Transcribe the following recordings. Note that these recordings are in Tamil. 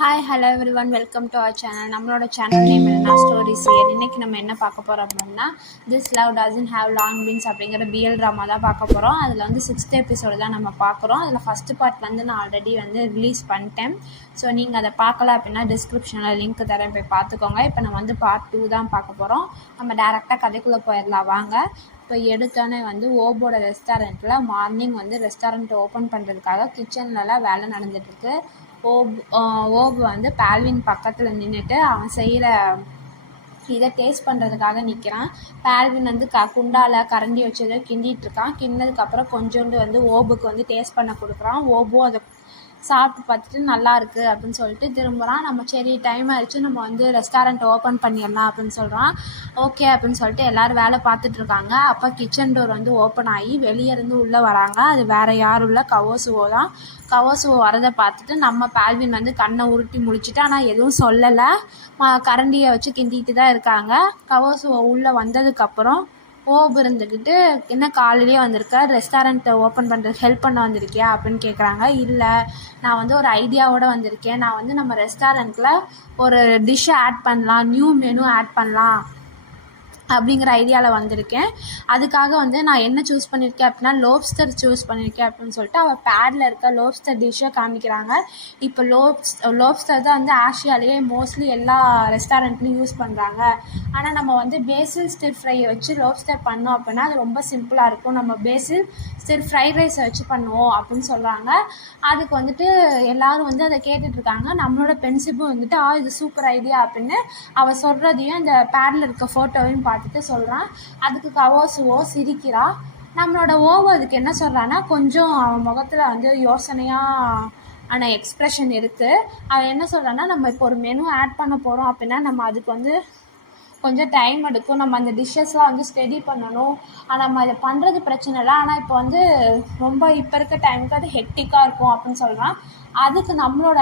Hi hello everyone welcome to our channel. நம்மளோட சேனல் நேம் என்னன்னா ஸ்டோரிஸ் இயர். இன்றைக்கி நம்ம என்ன பார்க்க போகிறோம் அப்படின்னா this love doesn't have long beans அப்படிங்கிற பிஎல் ட்ராமா தான் பார்க்க போகிறோம். அதில் வந்து 6th எபிசோடு தான் நம்ம பார்க்குறோம். அதில் ஃபஸ்ட்டு பார்ட் வந்து நான் ஆல்ரெடி வந்து ரிலீஸ் பண்ணிட்டேன். ஸோ நீங்கள் அதை பார்க்கல அப்படின்னா டிஸ்கிரிப்ஷனில் லிங்க் தரேன், போய் பார்த்துக்கோங்க. இப்போ நம்ம வந்து பார்ட் 2 தான் பார்க்க போகிறோம். நம்ம டேரெக்டாக கதைக்குள்ளே போயிடலாம் வாங்க. இப்போ எடுத்தோன்னே வந்து ஓபோட ரெஸ்டாரண்ட்டில் மார்னிங் வந்து ரெஸ்டாரண்ட் ஓப்பன் பண்ணுறதுக்காக கிச்சன்லலாம் வேலை நடந்துகிட்ருக்கு. ஓப் வந்து பால்வின் பக்கத்தில் நின்றுட்டு அவன் செய்கிற இதை டேஸ்ட் பண்ணுறதுக்காக நிற்கிறான். பால்வின் வந்து குண்டால கரண்டி வச்சதை கிண்டிகிட்ருக்கான். கிண்டினதுக்கப்புறம் கொஞ்சோண்டு வந்து ஓபுக்கு வந்து டேஸ்ட் பண்ண கொடுக்குறான். ஓபோ அதை சாப்பிட்டு பார்த்துட்டு நல்லா இருக்குது அப்படின்னு சொல்லிட்டு திரும்புகிறான். நம்ம சரி டைம் ஆகிடுச்சு, நம்ம வந்து ரெஸ்டாரண்ட் ஓப்பன் பண்ணிடலாம் அப்படின்னு சொல்கிறான். ஓகே அப்படின்னு சொல்லிட்டு எல்லோரும் வேலை பார்த்துட்ருக்காங்க. அப்போ கிச்சன் டோர் வந்து ஓப்பன் ஆகி வெளியே இருந்து உள்ளே வராங்க. அது வேறு யாரும் இல்லை, கவோசுவோ தான். கவோசுவோ வரதை பார்த்துட்டு நம்ம பால்வின் வந்து கண்ணை உருட்டி முடிச்சுட்டு ஆனால் எதுவும் சொல்லலை, கரண்டியை வச்சு கிண்டிகிட்டு தான் இருக்காங்க. கவோசுவோ உள்ளே வந்ததுக்கப்புறம் ஓப் இருந்துக்கிட்டு என்ன காலையிலேயே வந்திருக்க, ரெஸ்டாரண்ட்டை ஓப்பன் பண்ணுறதுக்கு ஹெல்ப் பண்ண வந்திருக்கியா அப்படின்னு கேட்குறாங்க. இல்லை, நான் வந்து ஒரு ஐடியாவோடு வந்திருக்கேன். நான் வந்து நம்ம ரெஸ்டாரண்ட்டில் ஒரு டிஷ்ஷை ஆட் பண்ணலாம், நியூ மெனு ஆட் பண்ணலாம் அப்படிங்கிற ஐடியாவில் வந்திருக்கேன். அதுக்காக வந்து நான் என்ன சூஸ் பண்ணியிருக்கேன் அப்படின்னா லோப்ஸ்டர் சூஸ் பண்ணியிருக்கேன் அப்படின்னு சொல்லிட்டு அவள் பேடில் இருக்க லோப்ஸ்டர் டிஷ்ஷை காமிக்கிறாங்க. இப்போ லோப்ஸ்டர் தான் வந்து ஆசியாலேயே மோஸ்ட்லி எல்லா ரெஸ்டாரண்ட்லையும் யூஸ் பண்ணுறாங்க. ஆனால் நம்ம வந்து பேசில் ஸ்டிர் ஃப்ரையை வச்சு லோப்ஸ்டர் பண்ணோம் அப்படின்னா அது ரொம்ப சிம்பிளாக இருக்கும். நம்ம பேசில் ஸ்டிர் ஃப்ரைட் ரைஸை வச்சு பண்ணுவோம் அப்படின்னு சொல்கிறாங்க. அதுக்கு வந்துட்டு எல்லோரும் வந்து அதை கேட்டுட்ருக்காங்க. நம்மளோட பென்சிப்பும் வந்துட்டு இது சூப்பர் ஐடியா அப்படின்னு அவள் சொல்கிறதையும் அந்த பேடில் இருக்க ஃபோட்டோவையும் பார்த்துட்டு சொல்கிறான். அதுக்கு கவோசுவோ சிரிக்கிறா. நம்மளோட ஓவோ அதுக்கு என்ன சொல்கிறான்னா கொஞ்சம் அவன் முகத்தில் வந்து யோசனையாக ஆனால் எக்ஸ்ப்ரெஷன் இருக்குது. அவன் என்ன சொல்கிறான்னா நம்ம இப்போ ஒரு மெனு ஆட் பண்ண போகிறோம் அப்படின்னா நம்ம அதுக்கு வந்து கொஞ்சம் டைம் எடுக்கும். நம்ம அந்த டிஷ்ஷஸ்லாம் வந்து ஸ்டடி பண்ணணும். ஆனால் நம்ம அதை பண்ணுறது பிரச்சனை இல்லை, ஆனால் இப்போ வந்து ரொம்ப இப்போ இருக்க டைமுக்கு அது ஹெக்டிக்காக இருக்கும் அப்படின்னு சொல்கிறான். அதுக்கு நம்மளோட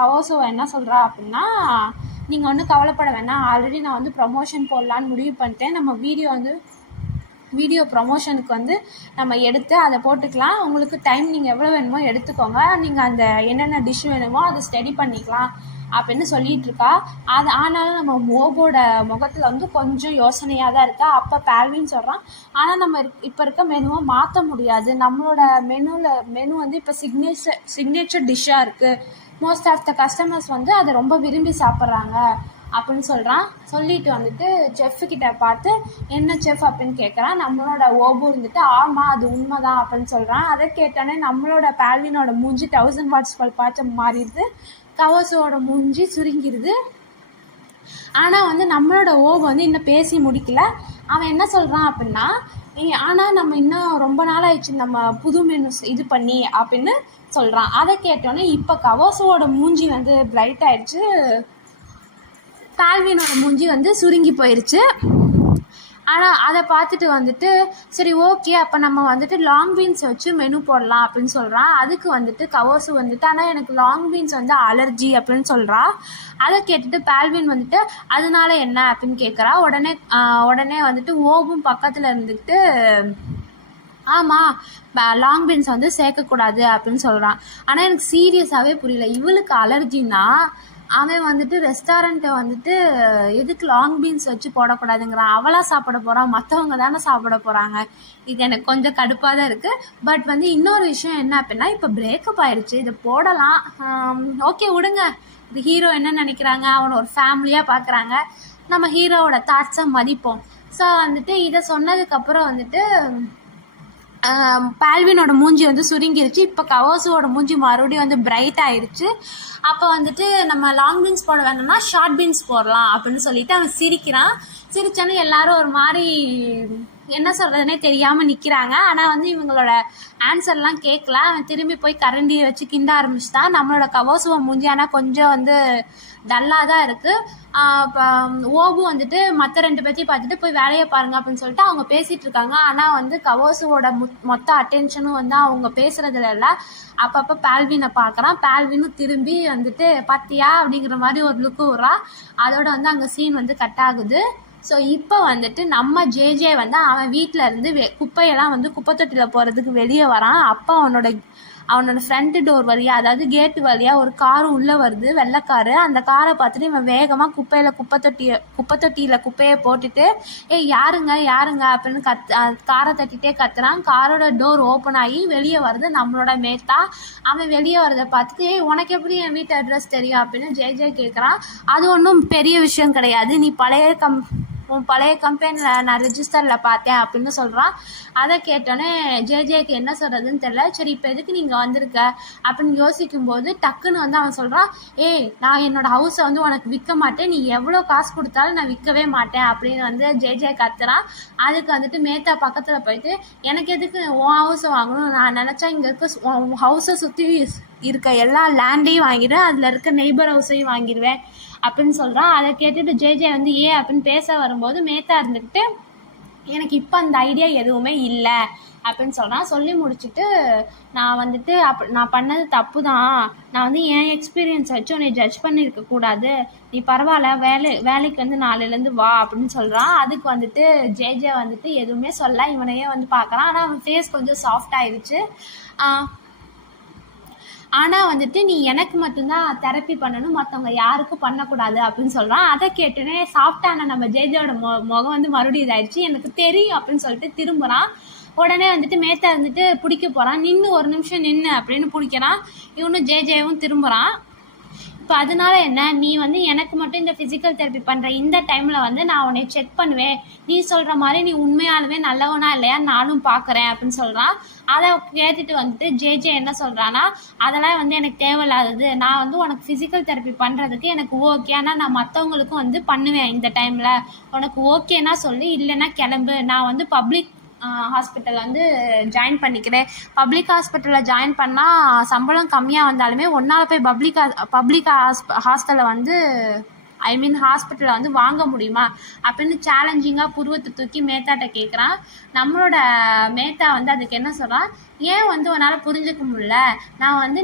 கவோசுவோ என்ன சொல்கிறா அப்படின்னா நீங்கள் ஒன்றும் கவலைப்பட வேணாம், ஆல்ரெடி நான் வந்து ப்ரமோஷன் போடலான்னு முடிவு பண்ணிட்டேன். நம்ம வீடியோ ப்ரமோஷனுக்கு வந்து நம்ம எடுத்து அதை போட்டுக்கலாம். உங்களுக்கு டைம் நீங்கள் எவ்வளோ வேணுமோ எடுத்துக்கோங்க, நீங்கள் அந்த என்னென்ன டிஷ் வேணுமோ அதை ஸ்டடி பண்ணிக்கலாம் அப்படின்னு சொல்லிகிட்டு இருக்கா. அது ஆனாலும் நம்ம ஓபோட முகத்தில் வந்து கொஞ்சம் யோசனையாக தான் இருக்கா. அப்போ பால்வின் சொல்கிறான், ஆனால் நம்ம இப்போ இருக்க மெனுவை மாற்ற முடியாது. நம்மளோட மெனு வந்து இப்போ சிக்னேச்சர் டிஷ்ஷாக இருக்குது. மோஸ்ட் ஆஃப் த கஸ்டமர்ஸ் வந்து அதை ரொம்ப விரும்பி சாப்பிட்றாங்க அப்படின்னு சொல்கிறான். சொல்லிட்டு வந்துட்டு செஃப்கிட்ட பார்த்து என்ன செஃப் அப்படின்னு கேட்குறான். நம்மளோட ஓபோ இருந்துட்டு ஆமாம் அது உண்மை தான் அப்படின்னு சொல்கிறான். அதை கேட்டோன்னே நம்மளோட பால்வினோட மூஞ்சி 1000 வாட்ஸ் பார்த்து மாறிடுது. கவோசுவோட மூஞ்சி சுருங்கிடுது. ஆனால் வந்து நம்மளோட ஓபோ வந்து இன்னும் பேசி முடிக்கல. அவன் என்ன சொல்கிறான் அப்படின்னா ஆனால் நம்ம இன்னும் ரொம்ப நாள் ஆயிடுச்சு நம்ம புது மெனு இது பண்ணி அப்படின்னு சொல்கிறான். அதை கேட்டோன்னே இப்போ கவோசுவோட மூஞ்சி வந்து பிரைட் ஆயிடுச்சு, பால்வினோட மூஞ்சி வந்து சுருங்கி போயிடுச்சு. ஆனால் அதை பார்த்துட்டு வந்துட்டு சரி ஓகே அப்போ நம்ம வந்துட்டு லாங் பீன்ஸ் வச்சு மெனு போடலாம் அப்படின்னு சொல்கிறான். அதுக்கு வந்துட்டு கவோசு வந்துட்டு ஆனால் எனக்கு லாங் பீன்ஸ் வந்து அலர்ஜி அப்படின்னு சொல்கிறா. அதை கேட்டுட்டு பால்வின் வந்துட்டு அதனால என்ன அப்படின்னு கேட்குறா. உடனே வந்துட்டு ஓபும் பக்கத்தில் இருந்துக்கிட்டு ஆமாம் லாங் பீன்ஸ் வந்து சேர்க்கக்கூடாது அப்படின்னு சொல்கிறான். ஆனால் எனக்கு சீரியஸாகவே புரியல, இவளுக்கு அலர்ஜின்னா அவன் வந்துட்டு ரெஸ்டாரண்ட்டை வந்துட்டு எதுக்கு லாங் பீன்ஸ் வச்சு போடக்கூடாதுங்கிறான். அவளாக சாப்பிட போகிறான், மற்றவங்க தானே சாப்பிட போகிறாங்க. இது எனக்கு கொஞ்சம் கடுப்பாக தான் இருக்குது. பட் வந்து இன்னொரு விஷயம் என்ன அப்படின்னா இப்போ பிரேக்கப் ஆகிடுச்சு, இதை போடலாம், ஓகே விடுங்க. இது ஹீரோ என்ன நினைக்கிறாங்க, அவனை ஒரு ஃபேமிலியாக பார்க்குறாங்க, நம்ம ஹீரோவோட தாட்ஸை மதிப்போம். ஸோ வந்துட்டு இதை சொன்னதுக்கப்புறம் வந்துட்டு பால்வினோட மூஞ்சி வந்து சுருங்கிருச்சு. இப்போ கவோசுவோட மூஞ்சி மறுபடியும் வந்து பிரைட் ஆயிடுச்சு. அப்போ வந்துட்டு நம்ம லாங் பீன்ஸ் போட வேணும்னா ஷார்ட் பீன்ஸ் போடலாம் அப்படின்னு சொல்லிட்டு அவன் சிரிக்கிறான். சிரிச்சானு எல்லாரும் ஒரு மாதிரி என்ன சொல்கிறதுனே தெரியாமல் நிற்கிறாங்க. ஆனால் வந்து இவங்களோட ஆன்சர்லாம் கேட்கல. அவன் திரும்பி போய் கரண்டியை வச்சு கிண்ட ஆரம்பிச்சிட்டான். நம்மளோட கவோசுவோ மூஞ்சி ஆனால் கொஞ்சம் வந்து டல்லாக தான் இருக்குது. இப்போ ஓபு வந்துட்டு மற்ற 2 பேர்த்தையும் பார்த்துட்டு போய் வேலையை பாருங்கள் அப்படின்னு சொல்லிட்டு அவங்க பேசிகிட்டு இருக்காங்க. ஆனால் வந்து கவோசுவோட மொத்த அட்டென்ஷனும் வந்து அவங்க பேசுகிறதுல இல்லை. அப்பப்போ பால்வினை பார்க்குறான். பால்வினும் திரும்பி வந்துட்டு பார்த்தியா அப்படிங்கிற மாதிரி ஒரு லுக்கு விட்றா. அதோட வந்து அங்கே சீன் வந்து கட் ஆகுது. ஸோ இப்போ வந்துட்டு நம்ம ஜேஜே வந்து அவன் வீட்டில் இருந்து குப்பையெல்லாம் வந்து குப்பை தொட்டியில் போகிறதுக்கு வெளியே வரான். அப்போ அவனோட ஃப்ரண்ட் டோர் வழியாக, அதாவது கேட்டு வழியாக ஒரு கார் உள்ளே வருது, வெள்ளைக்காரு. அந்த காரை பார்த்துட்டு இவன் வேகமாக குப்பை தொட்டியில் குப்பையை போட்டுட்டு, ஏய் யாருங்க யாருங்க அப்படின்னு காரை தட்டிகிட்டே கத்துறான். காரோட டோர் ஓப்பன் ஆகி வெளியே வருது நம்மளோட மேத்தா. அவன் வெளியே வரதை பார்த்துட்டு, ஏய் உனக்கு எப்படி என் வீட்டு அட்ரஸ் தெரியும் அப்படின்னு ஜே கேட்குறான். அது ஒன்றும் பெரிய விஷயம் கிடையாது, நீ உன் பழைய கம்பெனியில் நான் ரெஜிஸ்டரில் பார்த்தேன் அப்படின்னு சொல்கிறான். அதை கேட்டோன்னே ஜேக்கு என்ன சொல்கிறதுன்னு தெரியல. சரி இப்போ எதுக்கு நீங்கள் வந்திருக்க அப்படின்னு யோசிக்கும்போது டக்குன்னு வந்து அவன் சொல்கிறான், ஏய் நான் என்னோடய ஹவுஸை வந்து உனக்கு விற்க மாட்டேன், நீ எவ்வளோ காசு கொடுத்தாலும் நான் விற்கவே மாட்டேன் அப்படின்னு வந்து ஜே கத்துறான். அதுக்கு வந்துட்டு மேத்தா பக்கத்தில் போயிட்டு, எனக்கு எதுக்கு உன் ஹவுஸை வாங்கணும், நான் நினச்சா இங்கே இருக்க உன் ஹவுஸை சுற்றி இருக்க எல்லா லேண்டையும் வாங்கிடுவேன், அதில் இருக்க நெய்பர் ஹவுஸையும் வாங்கிடுவேன் அப்படின்னு சொல்கிறான். அதை கேட்டுட்டு ஜே வந்து ஏன் அப்படின்னு பேச வரும்போது மேத்தா இருந்துக்கிட்டு, எனக்கு இப்போ அந்த ஐடியா எதுவுமே இல்லை அப்படின்னு சொல்கிறான். சொல்லி முடிச்சுட்டு, நான் வந்துட்டு நான் பண்ணது தப்பு தான், நான் வந்து என் எக்ஸ்பீரியன்ஸ் வச்சு உன்னை ஜட்ஜ் பண்ணியிருக்கக்கூடாது, நீ பரவாயில்ல வேலைக்கு வந்து நாளையிலேருந்து வா அப்படின்னு சொல்கிறான். அதுக்கு வந்துட்டு ஜே வந்துட்டு எதுவுமே சொல்ல இவனையே வந்து பார்க்குறான். ஆனால் அவன் ஃபேஸ் கொஞ்சம் சாஃப்ட் ஆயிடுச்சு. ஆனால் வந்துட்டு நீ எனக்கு மட்டும்தான் தெரப்பி பண்ணணும், மற்றவங்க யாருக்கும் பண்ணக்கூடாது அப்படின்னு சொல்கிறான். அதை கேட்டுனே சாஃப்டான நம்ம ஜேஜோட முகம் வந்து மறுபடியும் இதாகிடுச்சு. எனக்கு தெரியும் அப்படின்னு சொல்லிட்டு திரும்புகிறான். உடனே வந்துட்டு மேத்தா இருந்துட்டு பிடிக்க போகிறான். நின்று ஒரு நிமிஷம் நின்று அப்படின்னு பிடிக்கிறான். இவனும் ஜேவும் திரும்புகிறான். இப்போ அதனால என்ன, நீ வந்து எனக்கு மட்டும் இந்த ஃபிசிக்கல் தெரப்பி பண்ணுற இந்த டைமில் வந்து நான் உன்னை செக் பண்ணுவேன், நீ சொல்கிற மாதிரி நீ உண்மையாலுமே நல்லவனா இல்லையா நானும் பார்க்குறேன் அப்படின்னு சொல்கிறான். அதை கேட்டுட்டு வந்துட்டு ஜே என்ன சொல்கிறான்னா, அதெல்லாம் வந்து எனக்கு தேவையில்லாதது, நான் வந்து உனக்கு ஃபிசிக்கல் தெரப்பி பண்ணுறதுக்கு எனக்கு ஓகே, ஆனால் நான் மற்றவங்களுக்கும் வந்து பண்ணுவேன் இந்த டைமில், உனக்கு ஓகேனா சொல்லி, இல்லைன்னா கிளம்பு, நான் வந்து பப்ளிக் ஹாஸ்பிட்டல் வந்து ஜாயின் பண்ணிக்கிறேன். பப்ளிக் ஹாஸ்பிட்டலில் ஜாயின் பண்ணால் சம்பளம் கம்மியாக வந்தாலுமே ஒன்றால் போய் பப்ளிக் ஹாஸ்டலில் வந்து ஹாஸ்பிட்டலில் வந்து வாங்க முடியுமா அப்படின்னு சேலஞ்சிங்காக புருவத்தை தூக்கி மேத்தாட்ட கேட்குறான். நம்மளோட மேத்தா வந்து அதுக்கு என்ன சொல்கிறான், ஏன் வந்து உன்னால் புரிஞ்சுக்க முடியல, நான் வந்து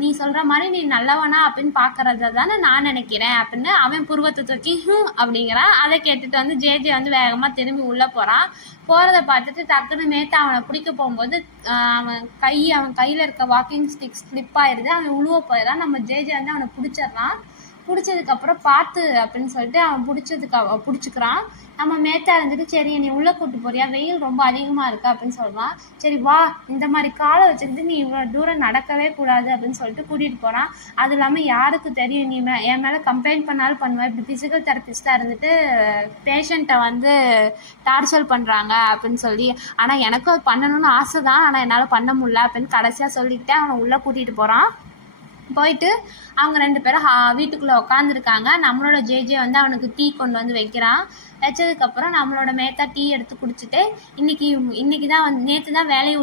நீ சொல்கிற மாதிரி நீ நல்லவனா அப்படின்னு பார்க்குறத தானே நான் நினைக்கிறேன் அப்படின்னு அவன் புருவத்தை தூக்கி அப்படிங்கிறான். அதை கேட்டுட்டு வந்து ஜே வந்து வேகமாக திரும்பி உள்ளே போகிறான். போகிறத பார்த்துட்டு டக்குன்னு மேத்தா அவனை பிடிக்க போகும்போது அவன் கையில் இருக்க வாக்கிங் ஸ்டிக் ஸ்லிப் ஆயிடுது. அவன் உழுவ போயிடான். நம்ம ஜே வந்து அவனை பிடிச்சிட்றான். பிடிச்சதுக்கப்புறம் பார்த்து அப்படின்னு சொல்லிட்டு அவன் பிடிச்சிக்கிறான். நம்ம மேத்தா இருந்துட்டு, சரி நீ உள்ளே கூட்டு போறியா, வெயில் ரொம்ப அதிகமாக இருக்கா அப்படின்னு சொல்கிறான். சரி வா, இந்த மாதிரி காலை வச்சுக்கிட்டு நீ இவ்வளோ தூரம் நடக்கவே கூடாது அப்படின்னு சொல்லிட்டு கூட்டிகிட்டு போகிறான். அது இல்லாமல் யாருக்கு தெரியும், நீ என் மேலே கம்ப்ளைண்ட் பண்ணாலும் பண்ணுவேன், இப்படி ஃபிசிக்கல் தெரபிஸ்டாக இருந்துட்டு பேஷண்ட்டை வந்து டார்ச்சர் பண்ணுறாங்க அப்படின்னு சொல்லி. ஆனால் எனக்கும் அது பண்ணணும்னு ஆசை தான், ஆனால் என்னால் பண்ண முடியல அப்படின்னு கடைசியாக சொல்லிக்கிட்டே அவனை உள்ளே கூட்டிகிட்டு போகிறான். போயிட்டு அவங்க 2 பேரும் வீட்டுக்குள்ளே உட்காந்துருக்காங்க. நம்மளோட ஜே வந்து அவனுக்கு டீ கொண்டு வந்து வைக்கிறான். வச்சதுக்கப்புறம் நம்மளோட மேத்தா டீ எடுத்து குடிச்சிட்டு, இன்னைக்கு தான் வந்து நேற்று தான் வேலையை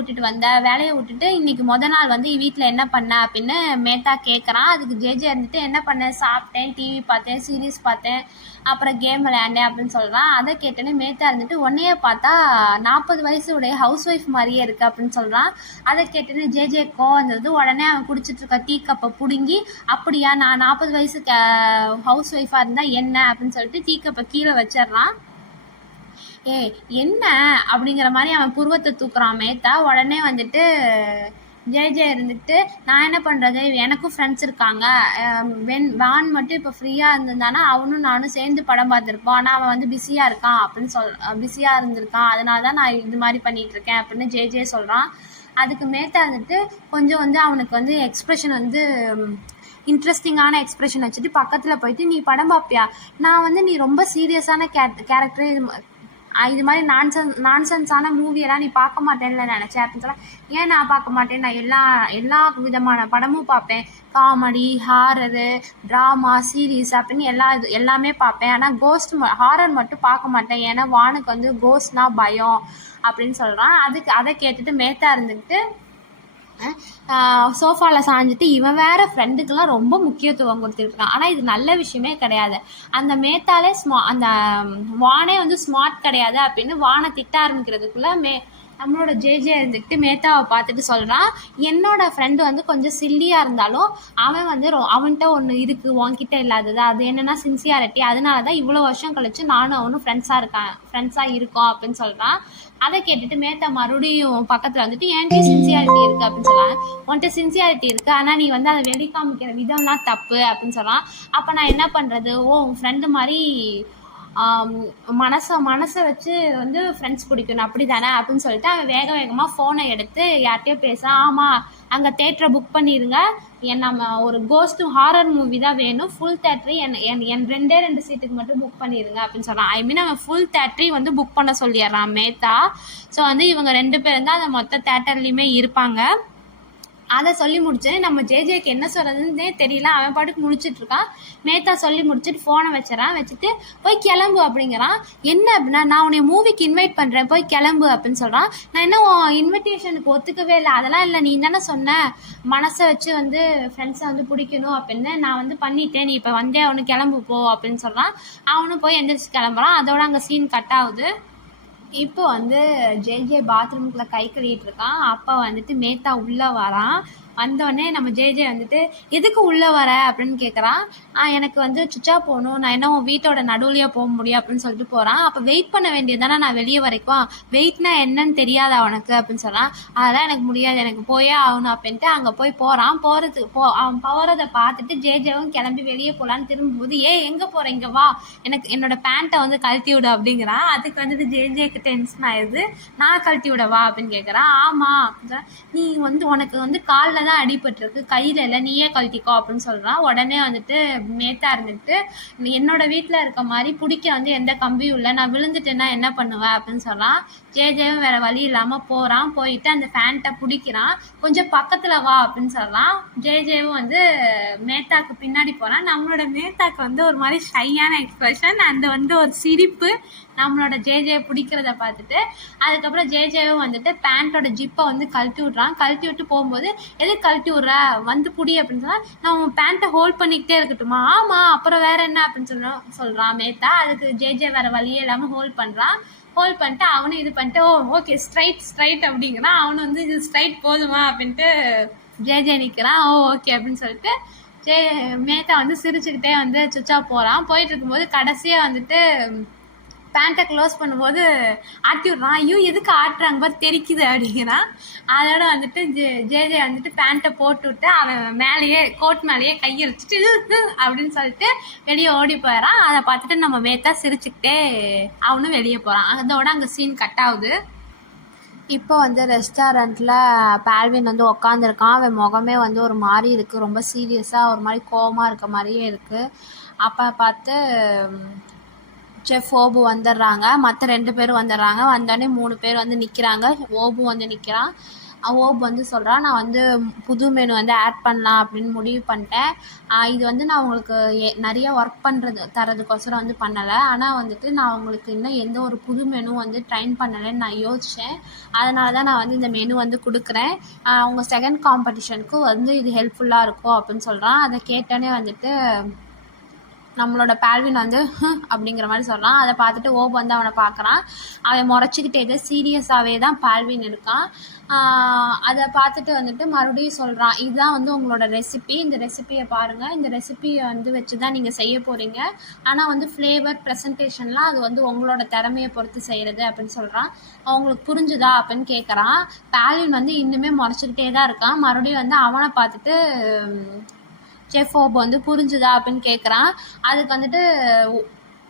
விட்டுட்டு இன்னைக்கு நாள் வந்து வீட்டில் என்ன பண்ண அப்படின்னு மேத்தா கேட்குறான். அதுக்கு ஜே இருந்துட்டு, என்ன பண்ணேன், சாப்பிட்டேன், டிவி பார்த்தேன், சீரீஸ் பார்த்தேன், அப்புறம் கேம் விளையாண்டேன் அப்படின்னு சொல்கிறான். அதை கேட்டோன்னே மேத்தா இருந்துட்டு, உன்னையே பார்த்தா 40 வயசு உடைய ஹவுஸ் ஒய்ஃப் மாதிரியே இருக்குது அப்படின்னு சொல்கிறான். அதை கேட்டோன்னே ஜே கோவம் வந்தது. உடனே அவன் குடிச்சிட்டு இருக்க டீ கப்பை பிடுங்கி, அப்படியா நான் 40 வயசு ஹவுஸ் ஒய்ஃபாக இருந்தால் என்ன அப்படின்னு சொல்லிட்டு டீ கப்பை கீழே வச்சிட்றான். என்ன அப்படிங்கிற மாதிரி அவன் புருவத்தை தூக்குறான் மேத்தா. உடனே வந்துட்டு ஜே இருந்துட்டு, நான் என்ன பண்ணுறது, எனக்கும் ஃப்ரெண்ட்ஸ் இருக்காங்க, வான் மட்டும் இப்போ ஃப்ரீயாக இருந்திருந்தானா அவனும் நானும் சேர்ந்து படம் பார்த்துருப்போம், ஆனால் அவன் வந்து பிஸியாக இருந்திருக்கான், அதனால தான் நான் இது மாதிரி பண்ணிகிட்ருக்கேன் அப்படின்னு ஜே சொல்கிறான். அதுக்கு மேத்தா வந்துட்டு கொஞ்சம் வந்து அவனுக்கு வந்து எக்ஸ்ப்ரெஷன் வந்து இன்ட்ரெஸ்டிங்கான எக்ஸ்ப்ரெஷன் வச்சுட்டு பக்கத்தில் போயிட்டு, நீ படம் பார்ப்பியா, நான் வந்து நீ ரொம்ப சீரியஸான கேரக்டர், இது மாதிரி நான்சென்ஸான மூவியெல்லாம் நீ பார்க்க மாட்டேன்ல நினச்சேன் அப்படின்னு சொல்ல. ஏன் நான் பார்க்க மாட்டேன், நான் எல்லா விதமான படமும் பார்ப்பேன், காமெடி, ஹாரரு, ட்ராமா, சீரீஸ் அப்படின்னு எல்லாமே பார்ப்பேன், ஆனால் ஹாரர் மட்டும் பார்க்க மாட்டேன், ஏன்னா வானுக்கு வந்து கோஸ்ட்னா பயம் அப்படின்னு சொல்கிறான். அதை கேட்டுட்டு மேத்தா இருந்துக்கிட்டு சோஃபாவில் சாஞ்சிட்டு, இவன் வேறு ஃப்ரெண்டுக்கெல்லாம் ரொம்ப முக்கியத்துவம் கொடுத்துருக்கான். ஆனால் இது நல்ல விஷயமே கிடையாது. அந்த மேத்தாலே அந்த வானே வந்து ஸ்மார்ட் கிடையாது அப்படின்னு வானை திட்ட ஆரம்பிக்கிறதுக்குள்ளே நம்மளோட ஜேஜே இருந்துக்கிட்டு மேத்தாவை பார்த்துட்டு சொல்கிறான், என்னோட ஃப்ரெண்டு வந்து கொஞ்சம் சில்லியாக இருந்தாலும் அவன் வந்து அவன்கிட்ட ஒன்று இருக்குது உன்கிட்ட இல்லாதது, அது என்னென்னா சின்சியாரிட்டி. அதனால தான் இவ்வளோ வருஷம் கழிச்சு நானும் அவனும் ஃப்ரெண்ட்ஸாக இருக்கோம் அப்படின்னு சொல்கிறான். அதை கேட்டுட்டு மேத்தா மறுபடியும் பக்கத்தில் வந்துட்டு என்கிட்ட சின்சியாரிட்டி இருக்குது அப்படின்னு சொல்கிறாங்க. உன்கிட்ட சின்சியாரிட்டி இருக்குது, ஆனால் நீ வந்து அதை வெளிக்காமிக்கிற விதம்லாம் தப்பு அப்படின்னு சொல்கிறான். அப்போ நான் என்ன பண்ணுறது? உன் ஃப்ரெண்டு மாதிரி மனசை வச்சு வந்து ஃப்ரெண்ட்ஸ் பிடிக்கணும் அப்படி தானே அப்படின்னு சொல்லிட்டு அவன் வேகமாக ஃபோனை எடுத்து யார்கிட்டயோ பேசுகிறான். ஆமாம், அங்கே தேட்டரை புக் பண்ணிடுங்க, நம்ம ஒரு கோஸ்ட் ஹாரர் மூவி தான் வேணும், ஃபுல் தேட்டரி என் 2 சீட்டுக்கு மட்டும் புக் பண்ணிடுங்க அப்படின்னு சொல்கிறான். ஐ மீன் அவன் ஃபுல் தேட்டரி வந்து புக் பண்ண சொல்லிடுறான் மேத்தா. ஸோ வந்து இவங்க 2 பேரும் தான் அந்த மொத்த தேட்டர்லேயுமே இருப்பாங்க. அதை சொல்லி முடிச்சு நம்ம ஜேஜேக்கு என்ன சொல்கிறதுன்னே தெரியல. அவன் பாட்டுக்கு முடிச்சிட்ருக்கான். மேத்தா சொல்லி முடிச்சுட்டு ஃபோனை வச்சுட்டு போய் கிளம்பு அப்படிங்கிறான். என்ன அப்படின்னா, நான் உன்னை மூவிக்கு இன்வைட் பண்ணுறேன், போய் கிளம்பு அப்படின்னு சொல்கிறான். நான் என்ன இன்விடேஷனுக்கு ஒத்துக்கவே இல்லை. அதெல்லாம் இல்லை, நீ தானே சொன்ன மனசை வச்சு வந்து ஃப்ரெண்ட்ஸை வந்து பிடிக்கணும் அப்படின்னு. நான் வந்து பண்ணிட்டேன், நீ இப்போ வந்தே அவனு கிளம்பு போ அப்படின்னு சொல்கிறான். அவனும் போய் எந்திரிச்சு கிளம்புறான். அதோட அங்கே சீன் கட் ஆகுது. இப்போ வந்து ஜேஜே பாத்ரூம்குள்ளே கை கழுவிட்டு இருக்கான். அப்போ வந்துட்டு மேத்தா உள்ளே வரான். வந்தோடனே நம்ம ஜேஜே வந்துட்டு எதுக்கு உள்ளே வர அப்படின்னு கேட்குறான். எனக்கு வந்து சுச்சா போகணும், நான் என்ன உன் வீட்டோட நடுவுலையே போக முடியும் அப்படின்னு சொல்லிட்டு போகிறான். அப்போ வெயிட் பண்ண வேண்டியது தானே, நான் வெளியே வரைக்கும் வெயிட்னா என்னன்னு தெரியாதா அவனுக்கு அப்படின்னு சொல்கிறான். அதெல்லாம் எனக்கு முடியாது, எனக்கு போயே ஆகணும் அப்படின்ட்டு அங்கே போகிறான். அவன் போகிறத பார்த்துட்டு ஜேஜேவும் கிளம்பி வெளியே போகலான்னு திரும்பும்போது, எங்கே போகிற, இங்கே வா, என்னோட பேண்ட்டை வந்து கழட்டி விடு அப்படிங்கிறான். அதுக்கு வந்துட்டு ஜேஜேக்கு டென்ஷன் ஆயிடுது. நான் கழட்டி விடவா அப்படின்னு கேட்குறான். ஆமாம், நீ வந்து உனக்கு வந்து காலில் தான் அடிபட்டிருக்கு, கையில் இல்லை, நீயே கழட்டிக்கோ அப்படின்னு சொல்கிறான். உடனே வந்துட்டு மேத்தா இருந்துட்டு, என்னோட வீட்டில் இருக்க மாதிரி பிடிக்க வந்து எந்த கம்பியும் இல்லை, நான் விழுந்துட்டேன்னா என்ன பண்ணுவேன் அப்படின்னு சொல்கிறான். ஜேஜேவும் வேறு வழி இல்லாமல் போயிட்டு அந்த ஃபேண்ட்டை பிடிக்கிறான். கொஞ்சம் பக்கத்தில் வா அப்படின்னு சொல்கிறான். ஜேஜேவும் வந்து மேத்தாக்கு பின்னாடி போகிறான். நம்மளோட மேத்தாக்கு வந்து ஒரு மாதிரி ஷையான எக்ஸ்பிரஷன், அந்த வந்து ஒரு சிரிப்பு நம்மளோட ஜேஜே பிடிக்கிறத பார்த்துட்டு. அதுக்கப்புறம் ஜேஜேவும் வந்துட்டு பேண்ட்டோட ஜிப்பை வந்து கழட்டி விட்டு போகும்போது, எதுக்கு கழட்டி விட்ற, வந்து புடி அப்படின்னு சொன்னால், நான் உன் பேண்ட்டை ஹோல்ட் பண்ணிக்கிட்டே இருக்கட்டுமா? ஆமாம், அப்புறம் வேறு என்ன அப்படின்னு சொல்கிறான் மேத்தா. அதுக்கு ஜேஜே வேறு வழியே இல்லாமல் ஹோல்ட் பண்ணிட்டு அவனும் இது பண்ணிட்டு, ஓகே ஸ்ட்ரைட் அப்படிங்கிறான். அவனு வந்து இது ஸ்ட்ரைட் போதுமா அப்படின்ட்டு ஜேஜே நிற்கிறான். ஓகே அப்படின்னு சொல்லிட்டு மேத்தா வந்து சிரிச்சுக்கிட்டே வந்து சுச்சா போயிட்டு இருக்கும்போது கடைசியாக வந்துட்டு பேண்ட்டை க்ளோஸ் பண்ணும்போது ஆட்டி விட்றான். ஐயோ எதுக்கு ஆட்டுறாங்க பாரு, தெரிக்குது அப்படிங்கிறான். அதோட வந்துட்டு ஜேஜே வந்துட்டு பேண்ட்டை போட்டுவிட்டு அவன் கோட் மேலேயே கையை வச்சுட்டு அப்படின்னு சொல்லிட்டு வெளியே ஓடி போயிடறான். அதை பார்த்துட்டு நம்ம மேத்தா சிரிச்சுக்கிட்டே அவனும் வெளியே போகிறான். அதோட அங்கே சீன் கட் ஆகுது. இப்போ வந்து ரெஸ்டாரண்ட்டில் பால்வின் வந்து உக்காந்துருக்கான். அவன் முகமே வந்து ஒரு மாதிரி இருக்குது, ரொம்ப சீரியஸாக ஒரு மாதிரி கோவமாக இருக்க மாதிரியே இருக்குது. அப்போ பார்த்து செஃப் ஓபு வந்துடுறாங்க. மற்ற 2 பேரும் வந்துடுறாங்க. வந்தோடனே 3 பேர் வந்து நிற்கிறாங்க. ஓபு வந்து நிற்கிறான். ஓபு வந்து சொல்கிறான், நான் வந்து புது மெனு வந்து ஆட் பண்ணலாம் அப்படின்னு முடிவு பண்ணிட்டேன். இது வந்து நான் உங்களுக்கு நிறைய ஒர்க் தரதுக்கோசரம் வந்து பண்ணலை. ஆனால் வந்துட்டு நான் உங்களுக்கு இன்னும் எந்த ஒரு புது மெனு வந்து ட்ரைன் பண்ணலைன்னு நான் யோசித்தேன். அதனால தான் நான் வந்து இந்த மெனு வந்து கொடுக்குறேன். உங்கள் செகண்ட் காம்படிஷனுக்கு வந்து இது ஹெல்ப்ஃபுல்லாக இருக்கும் அப்படின்னு சொல்கிறான். அதை கேட்டோன்னே வந்துட்டு நம்மளோட பால்வின் வந்து அப்படிங்கிற மாதிரி சொல்கிறான். அதை பார்த்துட்டு ஓபு வந்து அவனை பார்க்குறான். அவன் முறைச்சிக்கிட்டே சீரியஸாகவே தான் பால்வின் இருக்கான். அதை பார்த்துட்டு வந்துட்டு மறுபடியும் சொல்கிறான், இதுதான் வந்து உங்களோட ரெசிபி, இந்த ரெசிப்பியை பாருங்கள், இந்த ரெசிப்பியை வந்து வச்சு தான் நீங்கள் செய்ய போகிறீங்க. ஆனால் வந்து ஃப்ளேவர் ப்ரெசன்டேஷன்லாம் அது வந்து உங்களோட திறமையை பொறுத்து செய்கிறது அப்படின்னு சொல்கிறான். அவங்களுக்கு புரிஞ்சுதா அப்படின்னு கேட்குறான். பால்வின் வந்து இன்னுமே முறைச்சிக்கிட்டே தான் இருக்கான். மறுபடியும் வந்து அவனை பார்த்துட்டு செஃப் ஓபு வந்து புரிஞ்சுதா அப்படின்னு கேட்குறான். அதுக்கு வந்துட்டு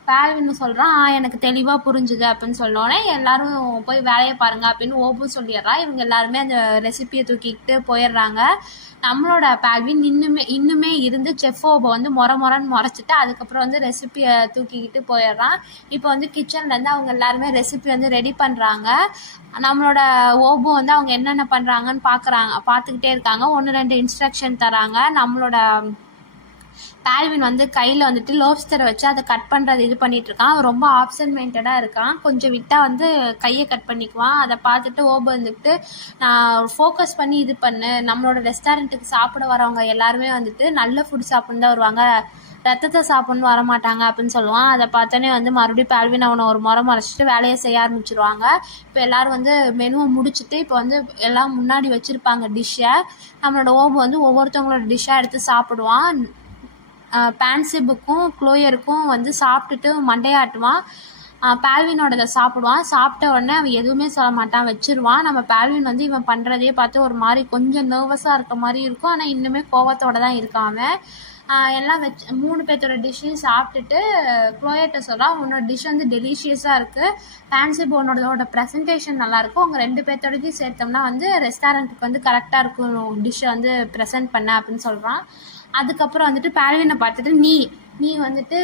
பால்வின் சொல்கிறான், எனக்கு தெளிவாக புரிஞ்சுது அப்படின்னு சொன்னோடனே எல்லோரும் போய் வேலையை பாருங்கள் அப்படின்னு ஓபு சொல்லிடுறான். இவங்க எல்லாருமே அந்த ரெசிப்பியை தூக்கிக்கிட்டு போயிடுறாங்க. நம்மளோட பால்வின் இன்னுமே இருந்து செஃப் ஓபை வந்து முறைன்னு முறைச்சிட்டு அதுக்கப்புறம் வந்து ரெசிப்பியை தூக்கிக்கிட்டு போயிடுறான். இப்போ வந்து கிச்சன்லேருந்து அவங்க எல்லாருமே ரெசிபி வந்து ரெடி பண்ணுறாங்க. நம்மளோட ஓபு வந்து அவங்க என்னென்ன பண்ணுறாங்கன்னு பார்த்துக்கிட்டே இருக்காங்க. 1-2 இன்ஸ்ட்ரக்ஷன் தராங்க. நம்மளோட பால்வின் வந்து கையில் வந்துட்டு லோப்ஸ்டரை வச்சு அதை கட் பண்ணுறது இது பண்ணிகிட்ருக்கான். அவன் ரொம்ப ஆப்சன்ட் மைண்டடாக இருக்கான். கொஞ்சம் விட்டால் வந்து கையை கட் பண்ணிக்குவான். அதை பார்த்துட்டு ஓபு வந்துட்டு, நான் ஃபோக்கஸ் பண்ணி இது பண்ணு, நம்மளோட ரெஸ்டாரண்ட்டுக்கு சாப்பிட வரவங்க எல்லாருமே வந்துட்டு நல்ல ஃபுட் சாப்பிட்ன்னு தான் வருவாங்க, ரத்தத்தை சாப்பிட்ணும் வரமாட்டாங்க அப்படின்னு சொல்லுவான். அதை பார்த்தோன்னே வந்து மறுபடியும் பால்வின் அவனை ஒரு முறை மறைச்சிட்டு வேலையை செய்ய ஆரம்பிச்சிருவாங்க. இப்போ எல்லோரும் வந்து மெனுவை முடிச்சுட்டு இப்போ வந்து எல்லாம் முன்னாடி வச்சுருப்பாங்க டிஷ்ஷை. நம்மளோட ஓபு வந்து ஒவ்வொருத்தவங்களோட டிஷ்ஷாக எடுத்து சாப்பிடுவான். பான்சிப்புக்கும் க்ளோயருக்கும் வந்து சாப்பிட்டுட்டு மண்டையாட்டுவான். பால்வினோடதை சாப்பிடுவான். சாப்பிட்ட உடனே அவன் எதுவுமே சொல்ல மாட்டான், வச்சிருவான். நம்ம பால்வின் வந்து இவன் பண்ணுறதையே பார்த்து ஒரு மாதிரி கொஞ்சம் நர்வஸாக இருக்க மாதிரி இருக்கும். ஆனால் இன்னுமே கோவத்தோடு தான் இருக்கான் அவன். எல்லாம் வச்சு 3 பேர்த்தோட டிஷ்ஷையும் சாப்பிட்டுட்டு க்ளோயர்கிட்ட சொல்கிறான், உன்னோட டிஷ் வந்து டெலிஷியஸாக இருக்குது, பான்சிப் உன்னோட ப்ரெசன்டேஷன் நல்லாயிருக்கும், உங்கள் 2 பேர்த்தோடையும் சேர்த்தோம்னா வந்து ரெஸ்டாரண்ட்டுக்கு வந்து கரெக்டாக இருக்கும் டிஷ்ஷை வந்து ப்ரெசென்ட் பண்ண அப்படின்னு சொல்கிறான். அதுக்கப்புறம் வந்துட்டு பால்வினை பார்த்துட்டு நீ வந்துட்டு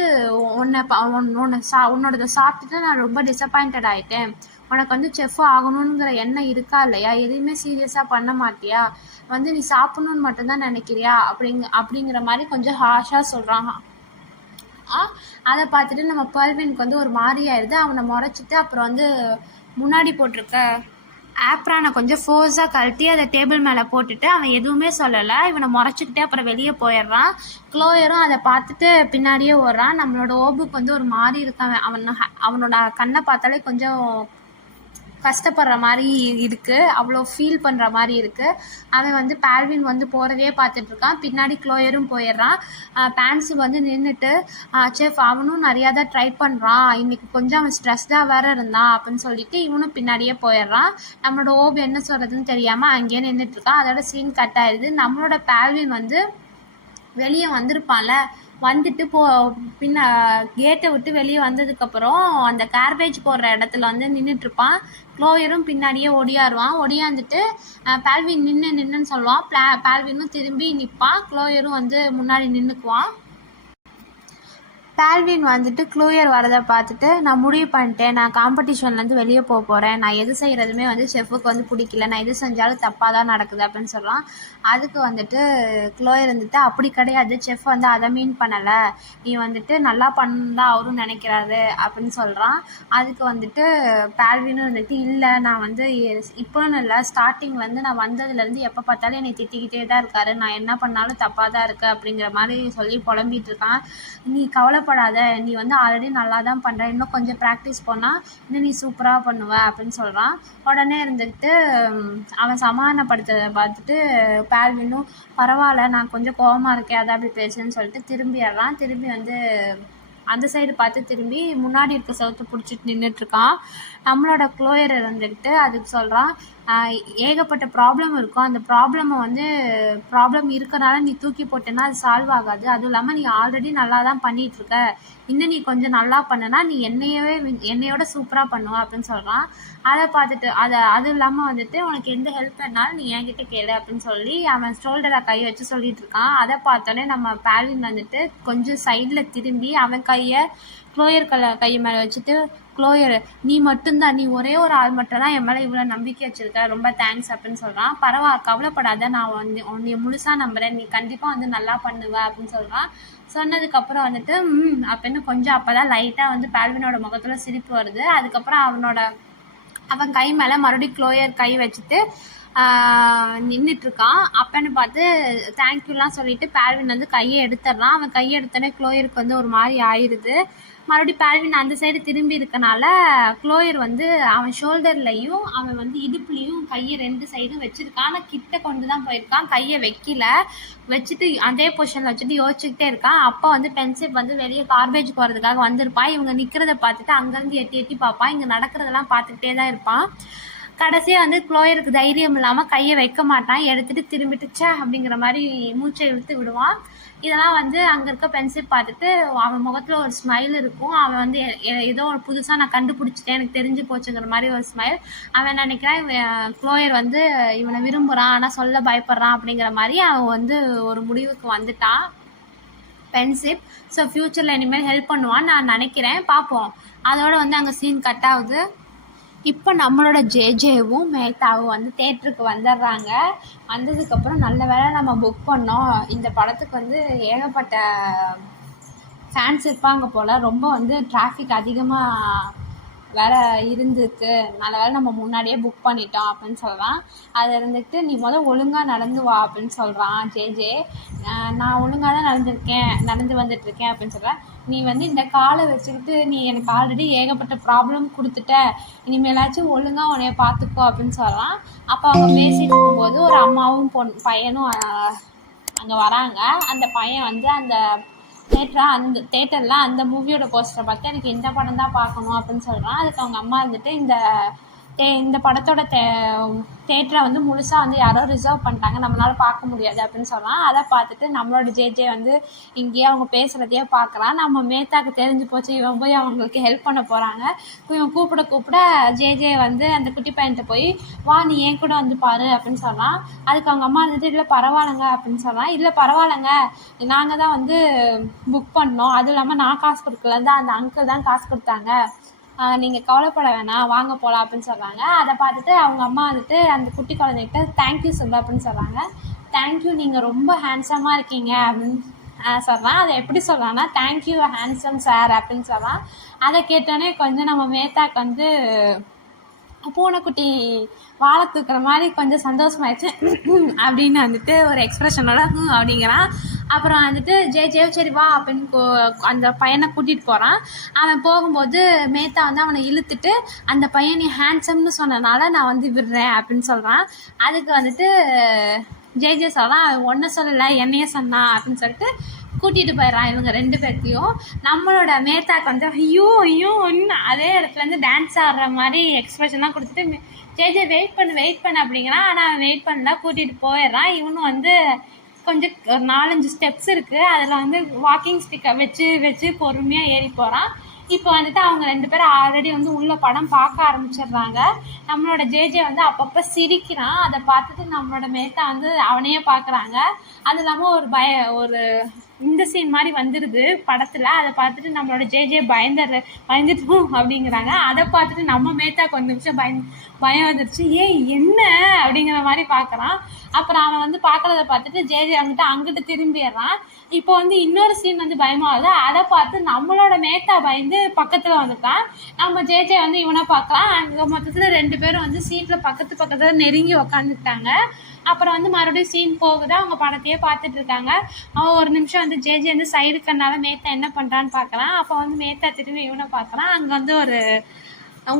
உன்னோடதை சாப்பிட்டுட்டு நான் ரொம்ப டிசப்பாயிண்டட் ஆகிட்டேன், உனக்கு வந்து செஃப் ஆகணுங்கிற எண்ணம் இருக்கா இல்லையா, எதையுமே சீரியஸாக பண்ண மாட்டியா, வந்து நீ சாப்பிட்ணுன்னு மட்டும்தான் நினைக்கிறியா அப்படிங்கிற மாதிரி கொஞ்சம் ஹாஷாக சொல்கிறாங்க. அதை பார்த்துட்டு நம்ம பர்வினுக்கு வந்து ஒரு மாதிரி ஆயிடுது. அவனை முறைச்சிட்டு அப்புறம் வந்து முன்னாடி போட்டிருக்க ஆப்ரானை கொஞ்சம் ஃபோர்ஸாக கழட்டி அதை டேபிள் மேலே போட்டுட்டு அவன் எதுவுமே சொல்லலை. இவனை முறைச்சிக்கிட்டே அப்புறம் வெளியே போயிடுறான். க்ளோயரும் அதை பார்த்துட்டு பின்னாடியே ஓடுறான். நம்மளோட ஓபுக்கு வந்து ஒரு மாதிரி இருக்கான். அவனோட கண்ணை பார்த்தாலே கொஞ்சம் கஷ்டப்படுற மாதிரி இருக்குது, அவ்வளோ ஃபீல் பண்ணுற மாதிரி இருக்குது. அவன் வந்து பால்வின் வந்து போகிறதையே பார்த்துட்ருக்கான். பின்னாடி க்ளோயரும் போயிடுறான். பான்சி வந்து நின்றுட்டு செஃப் அவனும் நிறையா தான் ட்ரை பண்ணுறான், இன்றைக்கி கொஞ்சம் அவன் ஸ்ட்ரெஸ்டாக வேறு இருந்தான் அப்படின்னு சொல்லிட்டு இவனும் பின்னாடியே போயிடுறான். நம்மளோட ஓபு என்ன சொல்கிறதுன்னு தெரியாமல் அங்கேயே நின்றுட்டுருக்கான். அதோட சீன் கட் ஆயிடுது. நம்மளோட பால்வின் வந்து வெளியே வந்திருப்பான்ல, வந்துட்டு கேட்டை விட்டு வெளியே வந்ததுக்கப்புறம் அந்த கார்பேஜ் போடுற இடத்துல வந்து நின்றுட்டுருப்பான். க்ளோயரும் பின்னாடியே ஒடியாந்துட்டு பால்வின் நின்றுன்னு சொல்லுவான். பால்வினும் திரும்பி நிற்பான். க்ளோயரும் வந்து முன்னாடி நின்றுக்குவான். பால்வின் வந்துட்டு க்ளோயர் வரதை பார்த்துட்டு நான் முடிவு பண்ணிட்டேன், நான் காம்படிஷன்லேருந்து வெளியே போக போகிறேன், நான் எது செய்கிறதுமே வந்து செஃப்புக்கு வந்து பிடிக்கல, நான் எது செஞ்சாலும் தப்பாக தான் நடக்குது அப்படின்னு சொல்கிறான். அதுக்கு வந்துட்டு க்ளோயர் வந்துட்டு அப்படி கிடையாது, செஃப் வந்து அதை மீன் பண்ணலை, நீ வந்துட்டு நல்லா பண்ணதான் அவரும் நினைக்கிறாரு அப்படின்னு சொல்கிறான். அதுக்கு வந்துட்டு பால்வினும் வந்துட்டு இல்லை, நான் வந்து இப்போன்னு இல்லை, ஸ்டார்டிங்லேருந்து நான் வந்ததுலேருந்து எப்போ பார்த்தாலும் என்னை திட்டிக்கிட்டே தான் இருக்காரு, நான் என்ன பண்ணாலும் தப்பாக தான் இருக்குது அப்படிங்கிற மாதிரி சொல்லி புலம்பிகிட்டு இருக்கான். நீ கவலைப்படாத, நீ வந்து ஆல்ரெடி நல்லா தான் பண்ணுற, இன்னும் கொஞ்சம் ப்ராக்டிஸ் பண்ணால் இன்னும் நீ சூப்பராக பண்ணுவ அப்படின்னு சொல்கிறான். உடனே இருந்துட்டு அவன் சமாதானப்படுத்துறதை பார்த்துட்டு பால்வினும் பரவாயில்ல, நான் கொஞ்சம் கோவமாக இருக்கேன், அதை அப்படி பேசுன்னு சொல்லிட்டு திரும்பிடுறான். திரும்பி வந்து அந்த சைடு பார்த்து திரும்பி முன்னாடி இருக்க செவத்தை பிடிச்சிட்டு நின்றுட்டுருக்கான். நம்மளோட க்ளோயர் இருந்துக்கிட்டு அதுக்கு சொல்கிறான், ஏகப்பட்ட ப்ராப்ளம் இருக்கும், அந்த ப்ராப்ளம் இருக்கனால நீ தூக்கி போட்டேன்னா அது சால்வ் ஆகாது, அதுவும் இல்லாமல் நீ ஆல்ரெடி நல்லா தான் பண்ணிகிட்ருக்க, இன்னும் நீ கொஞ்சம் நல்லா பண்ணுனா நீ என்னையோட சூப்பராக பண்ணுவ அப்படின்னு சொல்கிறான். அதை பார்த்துட்டு அதுவும் இல்லாமல் வந்துட்டு உனக்கு எந்த ஹெல்ப் வேணாலும் நீ என்கிட்ட கேளு அப்படின்னு சொல்லி அவன் ஷோல்டரை கை வச்சு சொல்லிட்டு இருக்கான். அதை பார்த்தோன்னே நம்ம பால்வின் வந்துட்டு கொஞ்சம் சைடில் திரும்பி அவன் கையை க்ளோயர் கை மேலே வச்சுட்டு, க்ளோயர் நீ மட்டும்தான், நீ ஒரே ஒரு ஆள் மட்டும் தான் என் மேலே இவ்வளோ நம்பிக்கை வச்சுருக்க, ரொம்ப தேங்க்ஸ் அப்படின்னு சொல்கிறான். கவலைப்படாத, நான் உன்னை முழுசாக நம்புகிறேன், நீ கண்டிப்பாக வந்து நல்லா பண்ணுவ அப்படின்னு சொல்கிறான். சொன்னதுக்கப்புறம் வந்துட்டு அப்படின்னு கொஞ்சம் அப்போ தான் லைட்டாக வந்து பால்வினோட முகத்தில் சிரிப்பு வருது. அதுக்கப்புறம் அவன் கை மேலே மறுபடியும் க்ளோயர் கை வச்சுட்டு நின்றுட்டுருக்கான். அப்பன்னு பார்த்து தேங்க்யூலாம் சொல்லிவிட்டு பால்வின் வந்து கையை எடுத்துடுறான். அவன் கையை எடுத்தோடனே க்ளோயருக்கு வந்து ஒரு மாதிரி ஆயிடுது. மறுபடியும் பால்வின் அந்த சைடு திரும்பி இருக்கனால க்ளோயர் வந்து அவன் ஷோல்டர்லையும் அவன் வந்து இடுப்புலையும் கையை 2 சைடும் வச்சுருக்கான். ஆனால் கிட்ட கொண்டு தான் போயிருக்கான், கையை வச்சுட்டு அதே பொசிஷனில் வச்சுட்டு யோசிச்சுக்கிட்டே இருக்கான். அப்போ வந்து பென்சிப் வந்து வெளியே கார்பேஜ் போகிறதுக்காக வந்திருப்பான். இவங்க நிற்கிறத பார்த்துட்டு அங்கேருந்து எட்டி பார்ப்பான். இங்கே நடக்கிறதெல்லாம் பார்த்துக்கிட்டே தான் இருப்பான். கடைசியாக வந்து க்ளோயருக்கு தைரியம் இல்லாமல் கையை வைக்க மாட்டான், எடுத்துகிட்டு திரும்பிட்டுச்சே அப்படிங்கிற மாதிரி மூச்சை இழுத்து விடுவான். இதெல்லாம் வந்து அங்கே இருக்க பென்சிப் பார்த்துட்டு அவன் முகத்தில் ஒரு ஸ்மைல் இருக்கும். அவன் வந்து ஏதோ ஒரு புதுசாக நான் கண்டுபிடிச்சிட்டேன், எனக்கு தெரிஞ்சு போச்சுங்கிற மாதிரி ஒரு ஸ்மைல். அவன் நினைக்கிறான் க்ளோயர் வந்து இவனை விரும்புகிறான், ஆனால் சொல்ல பயப்படுறான் அப்படிங்கிற மாதிரி அவன் வந்து ஒரு முடிவுக்கு வந்துட்டான் பென்சிப். ஸோ ஃப்யூச்சரில் இனிமேல் ஹெல்ப் பண்ணுவான்னு நான் நினைக்கிறேன், பார்ப்போம். அதோட வந்து அங்கே சீன் கட் ஆகுது. இப்போ நம்மளோட ஜேஜேவும் மேத்தாவும் வந்து தேட்டருக்கு வந்துடுறாங்க. வந்ததுக்கப்புறம் நல்ல வேளை நம்ம புக் பண்ணோம், இந்த படத்துக்கு வந்து ஏகப்பட்ட ஃபேன்ஸ் இருப்பாங்க போல், ரொம்ப வந்து டிராஃபிக் அதிகமாக வேறு இருந்திருக்கு, நல்ல வேளை நம்ம முன்னாடியே புக் பண்ணிட்டோம் அப்படின்னு சொல்கிறான். அதை இருந்துக்கிட்டு நீ ஒழுங்காக நடந்து வா அப்படின்னு சொல்கிறான் ஜேஜே. நான் ஒழுங்காக தான் நடந்து வந்துட்டுருக்கேன் அப்படின்னு சொல்கிறேன். நீ இந்த காலை வச்சுக்கிட்டு நீ எனக்கு ஆல்ரெடி ஏகப்பட்ட ப்ராப்ளம் கொடுத்துட்ட, இனிமேலாச்சும் ஒழுங்காக உன்னைய பார்த்துக்கோ அப்படின்னு சொல்கிறான். அப்போ அவங்க பேசிகிட்டு இருக்கும்போது ஒரு அம்மாவும் பையனும் அங்கே வராங்க. அந்த பையன் அந்த தேட்டரில் அந்த மூவியோட போஸ்டரை பார்த்து எனக்கு இந்த படம் தான் பார்க்கணும் அப்படின்னு சொல்கிறான். அதுக்கு அவங்க அம்மா இந்த படத்தோட தேட்டரை முழுசாக யாரோ ரிசர்வ் பண்ணிட்டாங்க, நம்மளால் பார்க்க முடியாது அப்படின்னு சொல்கிறான். அதை பார்த்துட்டு நம்மளோட ஜேஜே இங்கேயே அவங்க பேசுகிறதையே பார்க்குறான். நம்ம மேத்தாக்கு தெரிஞ்சு போச்சு, இவன் போய் அவங்களுக்கு ஹெல்ப் பண்ண போகிறாங்க. இவன் கூப்பிட ஜேஜே அந்த குட்டி பையன்கிட்ட போய் வா நீ ஏன் கூட பாரு அப்படின்னு சொல்கிறான். அதுக்கு அவங்க அம்மா இல்லை பரவாயில்லைங்க அப்படின்னு சொல்கிறான். இல்லை பரவாயில்லைங்க, நாங்கள் தான் புக் பண்ணோம், அதுவும் இல்லாமல் நான் காசு கொடுக்கல, அந்த அங்கிள் தான் காசு கொடுத்தாங்க, நீங்கள் கவலைப்பட வேணாம், வாங்க போகலாம் அப்படின்னு சொல்கிறாங்க. அதை பார்த்துட்டு அவங்க அம்மா அந்த குட்டி குழந்தைகிட்ட தேங்க்யூ சொல்லு அப்படின்னு சொல்கிறாங்க. தேங்க்யூ, நீங்கள் ரொம்ப ஹேண்ட்ஸமாக இருக்கீங்க அப்படின்னு சொல்கிறான். அதை எப்படி சொல்கிறான்னா தேங்க்யூ ஹேண்ட்ஸம் சார் அப்படின்னு சொல்கிறான். அதை கேட்டோன்னே கொஞ்சம் நம்ம மேத்தாக்கு பூனைக்குட்டி வாழை தூக்குற மாதிரி கொஞ்சம் சந்தோஷமாயிடுச்சு அப்படின்னு ஒரு எக்ஸ்ப்ரெஷனோட அப்படிங்கிறான். அப்புறம் ஜே சரி வா அப்படின்னு அந்த பையனை கூட்டிகிட்டு போகிறான். அவன் போகும்போது மேத்தா அவனை இழுத்துட்டு அந்த பையன் நீ ஹேண்ட்ஸம்னு சொன்னனால நான் விடுறேன் அப்படின்னு சொல்கிறான். அதுக்கு ஜே சொல்கிறான், அவன் ஒன்றை சொல்லலை என்னையே சொன்னான் அப்படின்னு சொல்லிட்டு கூட்டிகிட்டு போயிடறான் இவங்க 2 பேர்த்தையும். நம்மளோட மேத்தாக்கு ஐயோ ஐயோ ஒன்று அதே இடத்துல டான்ஸ் ஆடுற மாதிரி எக்ஸ்ப்ரெஷன்லாம் கொடுத்துட்டு ஜே வெயிட் பண்ணு அப்படிங்கிறான். ஆனால் அவன் வெயிட் பண்ணல, கூட்டிகிட்டு போயிடுறான். இவனும் கொஞ்சம் ஒரு 4-5 ஸ்டெப்ஸ் இருக்குது, அதில் வாக்கிங் ஸ்டிக்கை வச்சு பொறுமையாக ஏறி போகிறான். இப்போ அவங்க 2 பேரும் ஆல்ரெடி உள்ள படம் பார்க்க ஆரம்பிச்சிடுறாங்க. நம்மளோட ஜேஜே அப்பப்போ சிரிக்கிறான். அதை பார்த்துட்டு நம்மளோட மேத்தா அவனையே பார்க்குறாங்க. அது இல்லாமல் ஒரு இந்த சீன் மாதிரி வந்துடுது படத்தில். அதை பார்த்துட்டு நம்மளோட ஜேஜே பயந்துட்டு அப்படிங்கிறாங்க. அதை பார்த்துட்டு நம்ம மேத்தாக்கு 1 நிமிஷம் பயம் வந்துடுச்சு. என்ன அப்படிங்கிற மாதிரி பார்க்குறான். அப்புறம் அவன் பார்க்குறத பார்த்துட்டு ஜேஜே அங்கிட்டு திரும்பிடுறான். இப்போ இன்னொரு சீன் பயமாகுது. அதை பார்த்து நம்மளோட மேத்தா பயந்து பக்கத்தில் வந்துட்டான். நம்ம ஜேஜே இவனை பார்க்கலாம். அங்கே மொத்தத்தில் 2 பேரும் சீட்டில் பக்கத்தில் நெருங்கி உக்காந்துட்டாங்க. அப்புறம் மறுபடியும் சீன் போகுது. அவங்க படத்தையே பார்த்துட்டு இருக்காங்க. அவன் ஒரு நிமிஷம் ஜேஜே சைடு கண்ணால மேத்தா என்ன பண்ணுறான்னு பார்க்குறான். அப்போ மேத்தா திரும்பி இவனை பார்க்குறான். அங்கே ஒரு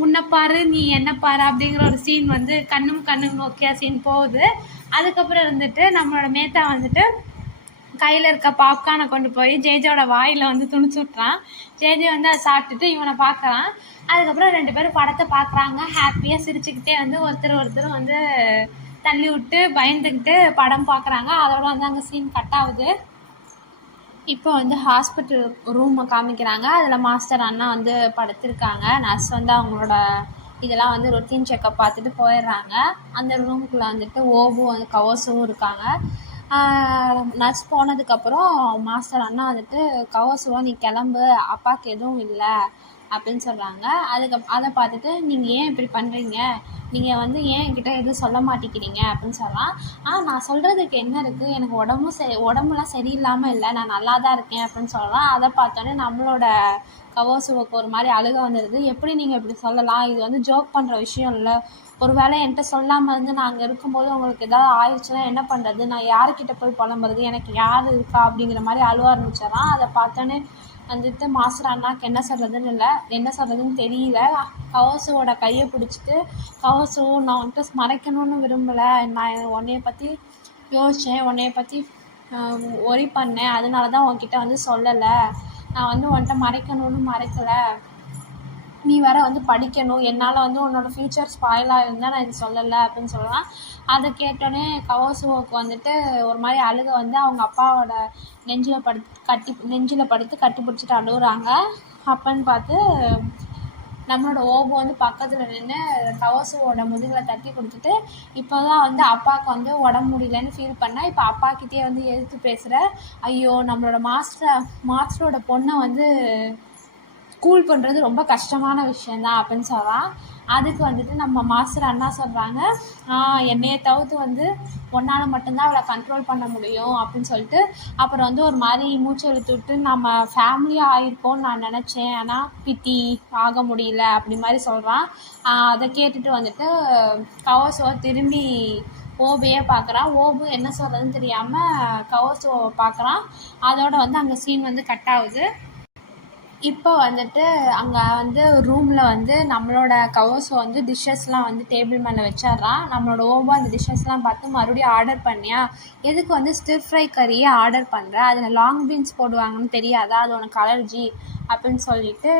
உன்னை பாரு நீ என்ன பாரு அப்படிங்கிற ஒரு சீன் கண்ணும் நோக்கியா சீன் போகுது. அதுக்கப்புறம் நம்மளோட மேத்தா கையில் இருக்க பாப்கார்னை கொண்டு போய் ஜேஜோட வாயில் துணிச்சு விட்றான். ஜேஜே அதை சாப்பிட்டுட்டு இவனை பார்க்குறான். அதுக்கப்புறம் 2 பேரும் படத்தை பார்க்குறாங்க. ஹாப்பியாக சிரிச்சுக்கிட்டே ஒருத்தர் தள்ளி விட்டு பயந்துக்கிட்டு படம் பார்க்குறாங்க. அதோட அங்கே சீன் கட் ஆகுது. இப்போ ஹாஸ்பிட்டல் ரூமை காமிக்கிறாங்க. அதில் மாஸ்டர் அண்ணா படுத்திருக்காங்க. நர்ஸ் அவங்களோட இதெல்லாம் ரொட்டீன் செக்கப் பார்த்துட்டு போயிடுறாங்க. அந்த ரூமுக்குள்ளே ஓவும் கவர்ஸும் இருக்காங்க. நர்ஸ் போனதுக்கப்புறம் மாஸ்டர் அண்ணா கவர்ஸுவா நீ கிளம்பு, அப்பாவுக்கு எதுவும் இல்லை அப்படின்னு சொல்கிறாங்க. அதை பார்த்துட்டு நீங்கள் ஏன் இப்படி பண்ணுறீங்க, நீங்கள் ஏன் என்கிட்ட எதுவும் சொல்ல மாட்டேங்கிறீங்க அப்படின்னு சொல்லலாம். நான் சொல்கிறதுக்கு என்ன இருக்குது, எனக்கு உடம்புலாம் சரியில்லாமல் இல்லை, நான் நல்லா தான் இருக்கேன் அப்படின்னு சொல்லலாம். அதை பார்த்தோன்னே நம்மளோட கவர்ஸுவுக்கு ஒரு மாதிரி அழுக வந்துடுது. எப்படி நீங்கள் இப்படி சொல்லலாம், இது ஜோக் பண்ணுற விஷயம் இல்லை, ஒரு வேளை என்கிட்ட சொல்லாமல் நான் அங்கே இருக்கும்போது உங்களுக்கு ஏதாவது ஆயிடுச்சுன்னா என்ன பண்ணுறது, நான் யாருக்கிட்ட போய் புலம்புறது, எனக்கு யார் இருக்கா அப்படிங்கிற மாதிரி அழுவ ஆரம்பிச்சிடறான். அதை பார்த்தோன்னே மாஸ்டர் அண்ணாக்கு என்ன சொல்கிறதுன்னு தெரியல. கவர்ஸுவோட கையை பிடிச்சிட்டு கவர்ஸு நான் மறைக்கணும்னு விரும்பலை, நான் உன்னைய பற்றி யோசித்தேன், உன்னைய பற்றி ஒரி பண்ணேன், அதனால தான் உன்கிட்ட சொல்லலை, நான் உன்கிட்ட மறைக்கணும்னு மறைக்கலை, நீ வேறு படிக்கணும், என்னால் உன்னோட ஃப்யூச்சர் ஸ்பாயில் ஆகிருந்தால் நான் இது சொல்லலை அப்படின்னு சொல்லலாம். அதை கேட்டோன்னே கவர்ஸுவுக்கு ஒரு மாதிரி அழுக அவங்க அப்பாவோட நெஞ்சில் படுத்து கட்டி பிடிச்சிட்டு அழுகுறாங்க. அப்பன்னு பார்த்து நம்மளோட ஓபு பக்கத்தில் நின்று கவர்ஸுவோட முதுகில் தட்டி கொடுத்துட்டு இப்போ தான் அப்பாவுக்கு உடம்பு முடியலன்னு ஃபீல் பண்ணால் இப்போ அப்பாக்கிட்டே எதிர்த்து பேசுகிற, ஐயோ நம்மளோட மாஸ்டரோட பொண்ணை கூல் பண்ணுறது ரொம்ப கஷ்டமான விஷயந்தான் அப்படின்னு சொல்கிறான். அதுக்கு வந்துட்டு நம்ம மாஸ்டர் அண்ணா சொல்கிறாங்க, என்னையை தவிர்த்து வந்து ஒன்றால் மட்டும்தான் அவளை கண்ட்ரோல் பண்ண முடியும் அப்படின்னு சொல்லிட்டு, அப்புறம் வந்து ஒரு மாதிரி மூச்சு இழுத்து விட்டு நம்ம ஃபேமிலியாக ஆகிருப்போம்னு நான் நினச்சேன், ஆனால் பிட்டி ஆக முடியல அப்படி மாதிரி சொல்கிறான். அதை கேட்டுட்டு வந்துட்டு கவாசுவா திரும்பி ஓபையே பார்க்குறான். ஓபு என்ன சொல்கிறதுன்னு தெரியாமல் கவாசுவை பார்க்குறான். அதோட வந்து அங்கே சீன் வந்து கட் ஆகுது. இப்போ வந்துட்டு அங்கே வந்து ரூமில் வந்து நம்மளோட கவாசோ வந்து டிஷ்ஷஸ்லாம் வந்து டேபிள் மேலே வச்சிட்றான். நம்மளோட ஓபோ அந்த டிஷ்ஷஸ்லாம் பார்த்து மறுபடியும் ஆர்டர் பண்ணியா, எதுக்கு வந்து ஸ்டிர் ஃப்ரை கறியே ஆர்டர் பண்ணுற, அதில் லாங் பீன்ஸ் போடுவாங்கன்னு தெரியாதா, அது உனக்கு அலர்ஜி அப்படின்னு சொல்லிட்டு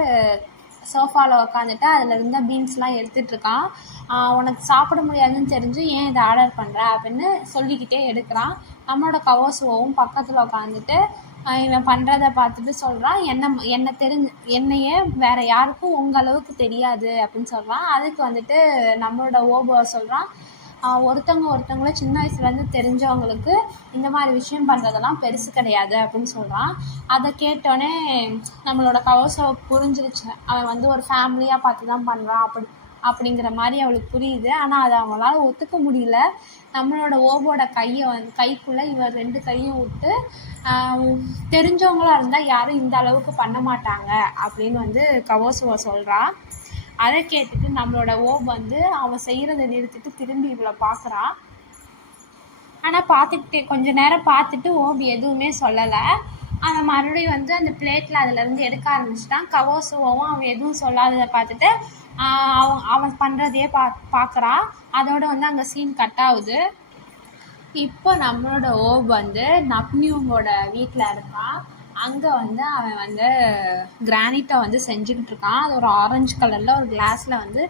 சோஃபாவில் உக்காந்துட்டு அதில் இருந்த பீன்ஸ்லாம் எடுத்துகிட்ருக்கான். உனக்கு சாப்பிட முடியாதுன்னு தெரிஞ்சு ஏன் இதை ஆர்டர் பண்ணுற அப்படின்னு சொல்லிக்கிட்டே எடுக்கிறான். நம்மளோட கவாசுவோவும் பக்கத்தில் உட்காந்துட்டு இவன் பண்ணுறத பார்த்துட்டு சொல்கிறான், என்னையே வேறு யாருக்கும் உங்கள் அளவுக்கு தெரியாது அப்படின்னு சொல்கிறான். அதுக்கு வந்துட்டு நம்மளோட ஓபோ சொல்கிறான், ஒருத்தவங்கள சின்ன வயசுலேருந்து தெரிஞ்சவங்களுக்கு இந்த மாதிரி விஷயம் பண்ணுறதெல்லாம் பெருசு கிடையாது அப்படின்னு சொல்கிறான். அதை கேட்டோடனே நம்மளோட கவாசோ புரிஞ்சிருச்சு, அவன் வந்து ஒரு ஃபேமிலியாக பார்த்து தான் பண்ணுறான் அப்படிங்கிற மாதிரி அவளுக்கு புரியுது. ஆனால் அதை அவங்களால ஒத்துக்க முடியல. நம்மளோட ஓபோட கைக்குள்ளே இவன் 2 கையும் விட்டு, தெரிஞ்சவங்களா இருந்தால் யாரும் இந்த அளவுக்கு பண்ண மாட்டாங்க அப்படின்னு வந்து கவாசுவா சொல்கிறா. அதை கேட்டுட்டு நம்மளோட ஓப் வந்து அவன் செய்கிறத நிறுத்திட்டு திரும்பி இவளை பார்க்குறான். ஆனால் பார்த்துக்கிட்டே கொஞ்ச நேரம் பார்த்துட்டு ஓபி எதுவுமே சொல்லலை. அவன் மறுபடியும் வந்து அந்த பிளேட்டில் அதிலேருந்து எடுக்க ஆரம்பிச்சிட்டான். கவாசுவாவும் அவன் எதுவும் சொல்லாததை பார்த்துட்டு அவன் பண்ணுறதையே பார்க்குறான். அதோட வந்து அங்கே சீன் கட் ஆகுது. இப்போ நம்மளோட ஓப் வந்து நப்னியூங்கோட வீட்டில் இருக்கான். அங்கே வந்து அவன் வந்து கிரானைட்டை வந்து செஞ்சுக்கிட்டு இருக்கான். அது ஒரு ஆரஞ்சு கலரில் ஒரு கிளாஸில் வந்து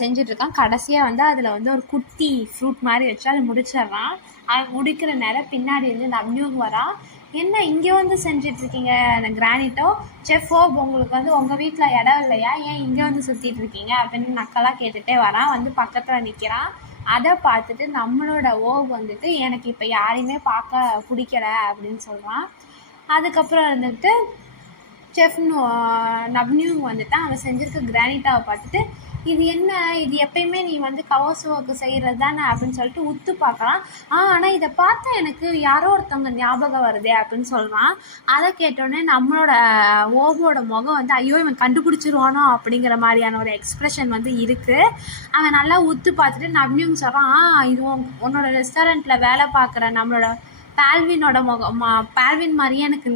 செஞ்சிட்ருக்கான். கடைசியாக வந்து அதில் வந்து ஒரு குட்டி ஃப்ரூட் மாதிரி வச்சு அதை முடிச்சிட்றான். அவன் முடிக்கிற நேரம் பின்னாடி வந்து நப்னியூங் வரான். என்ன இங்கே வந்து செஞ்சிட்ருக்கீங்க கிரானைட்டோ, செஃப் ஓப் உங்களுக்கு வந்து உங்கள் வீட்டில் இடம் இல்லையா, ஏன் இங்கே வந்து சுற்றிட்டு இருக்கீங்க அப்படின்னு நக்கலாக கேட்டுகிட்டே வரான். வந்து பக்கத்தில் நிற்கிறான். அதை பார்த்துட்டு நம்மளோட ஓப் வந்துட்டு எனக்கு இப்போ யாரையுமே பார்க்க பிடிக்கல அப்படின்னு சொல்கிறான். அதுக்கப்புறம் வந்துட்டு செஃப் நப்னியூங் வந்துட்டு அவன் செஞ்சுருக்க கிரானைட்டாவை பார்த்துட்டு, இது என்ன, இது எப்பயுமே நீ வந்து கவாசுவாவுக்கு செய்கிறது தானே அப்படின்னு சொல்லிட்டு உத்து பார்க்கலாம். ஆனால் இதை பார்த்தா எனக்கு யாரோ ஒருத்தவங்க ஞாபகம் வருதே அப்படின்னு சொல்கிறான். அதை கேட்டோடனே நம்மளோட ஓபோட முகம் வந்து ஐயோ இவன் கண்டுபிடிச்சிருவானோ அப்படிங்கிற மாதிரியான ஒரு எக்ஸ்ப்ரெஷன் வந்து இருக்குது. அவன் நல்லா உத்து பார்த்துட்டு நப்னியூங் சொல்கிறான், இது உன்னோட ரெஸ்டாரண்ட்டில் வேலை பார்க்குற நம்மளோட பால்வினோட பால்வின் மாதிரியே எனக்கு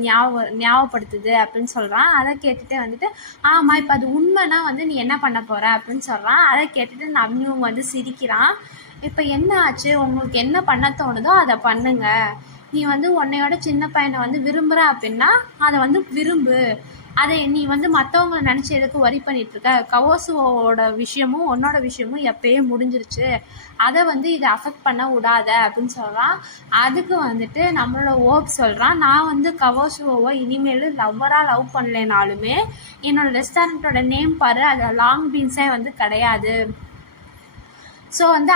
ஞாபகப்படுத்துது அப்படின்னு சொல்கிறான். அதை கேட்டுகிட்டே வந்துட்டு ஆமாம் இப்போ அது உண்மைனா வந்து நீ என்ன பண்ண போகிற அப்படின்னு சொல்கிறான். அதை கேட்டுட்டு நப்னியூங் வந்து சிரிக்கிறான். இப்போ என்ன ஆச்சு, உங்களுக்கு என்ன பண்ண தோணுதோ அதை பண்ணுங்க, நீ வந்து உன்னையோட சின்ன பையனை வந்து விரும்புகிற அப்படின்னா அதை வந்து விரும்பு, அதை நீ வந்து மற்றவங்கள நினச்சி எதுக்கு வரி பண்ணிகிட்ருக்க, கவாசுவோட விஷயமும் உன்னோட விஷயமும் எப்பயே முடிஞ்சிருச்சு, அதை வந்து இதை அஃபெக்ட் பண்ண விடாத அப்படின்னு சொல்கிறான். அதுக்கு வந்துட்டு நம்மளோட ஓப் சொல்கிறான், நான் வந்து கவாசுவோவை இனிமேல் லவ்வராக லவ் பண்ணலைனாலுமே என்னோடய ரெஸ்டாரண்ட்டோட நேம் பாரு, அதில் லாங் பீன்ஸே வந்து கிடையாது. ஸோ வந்து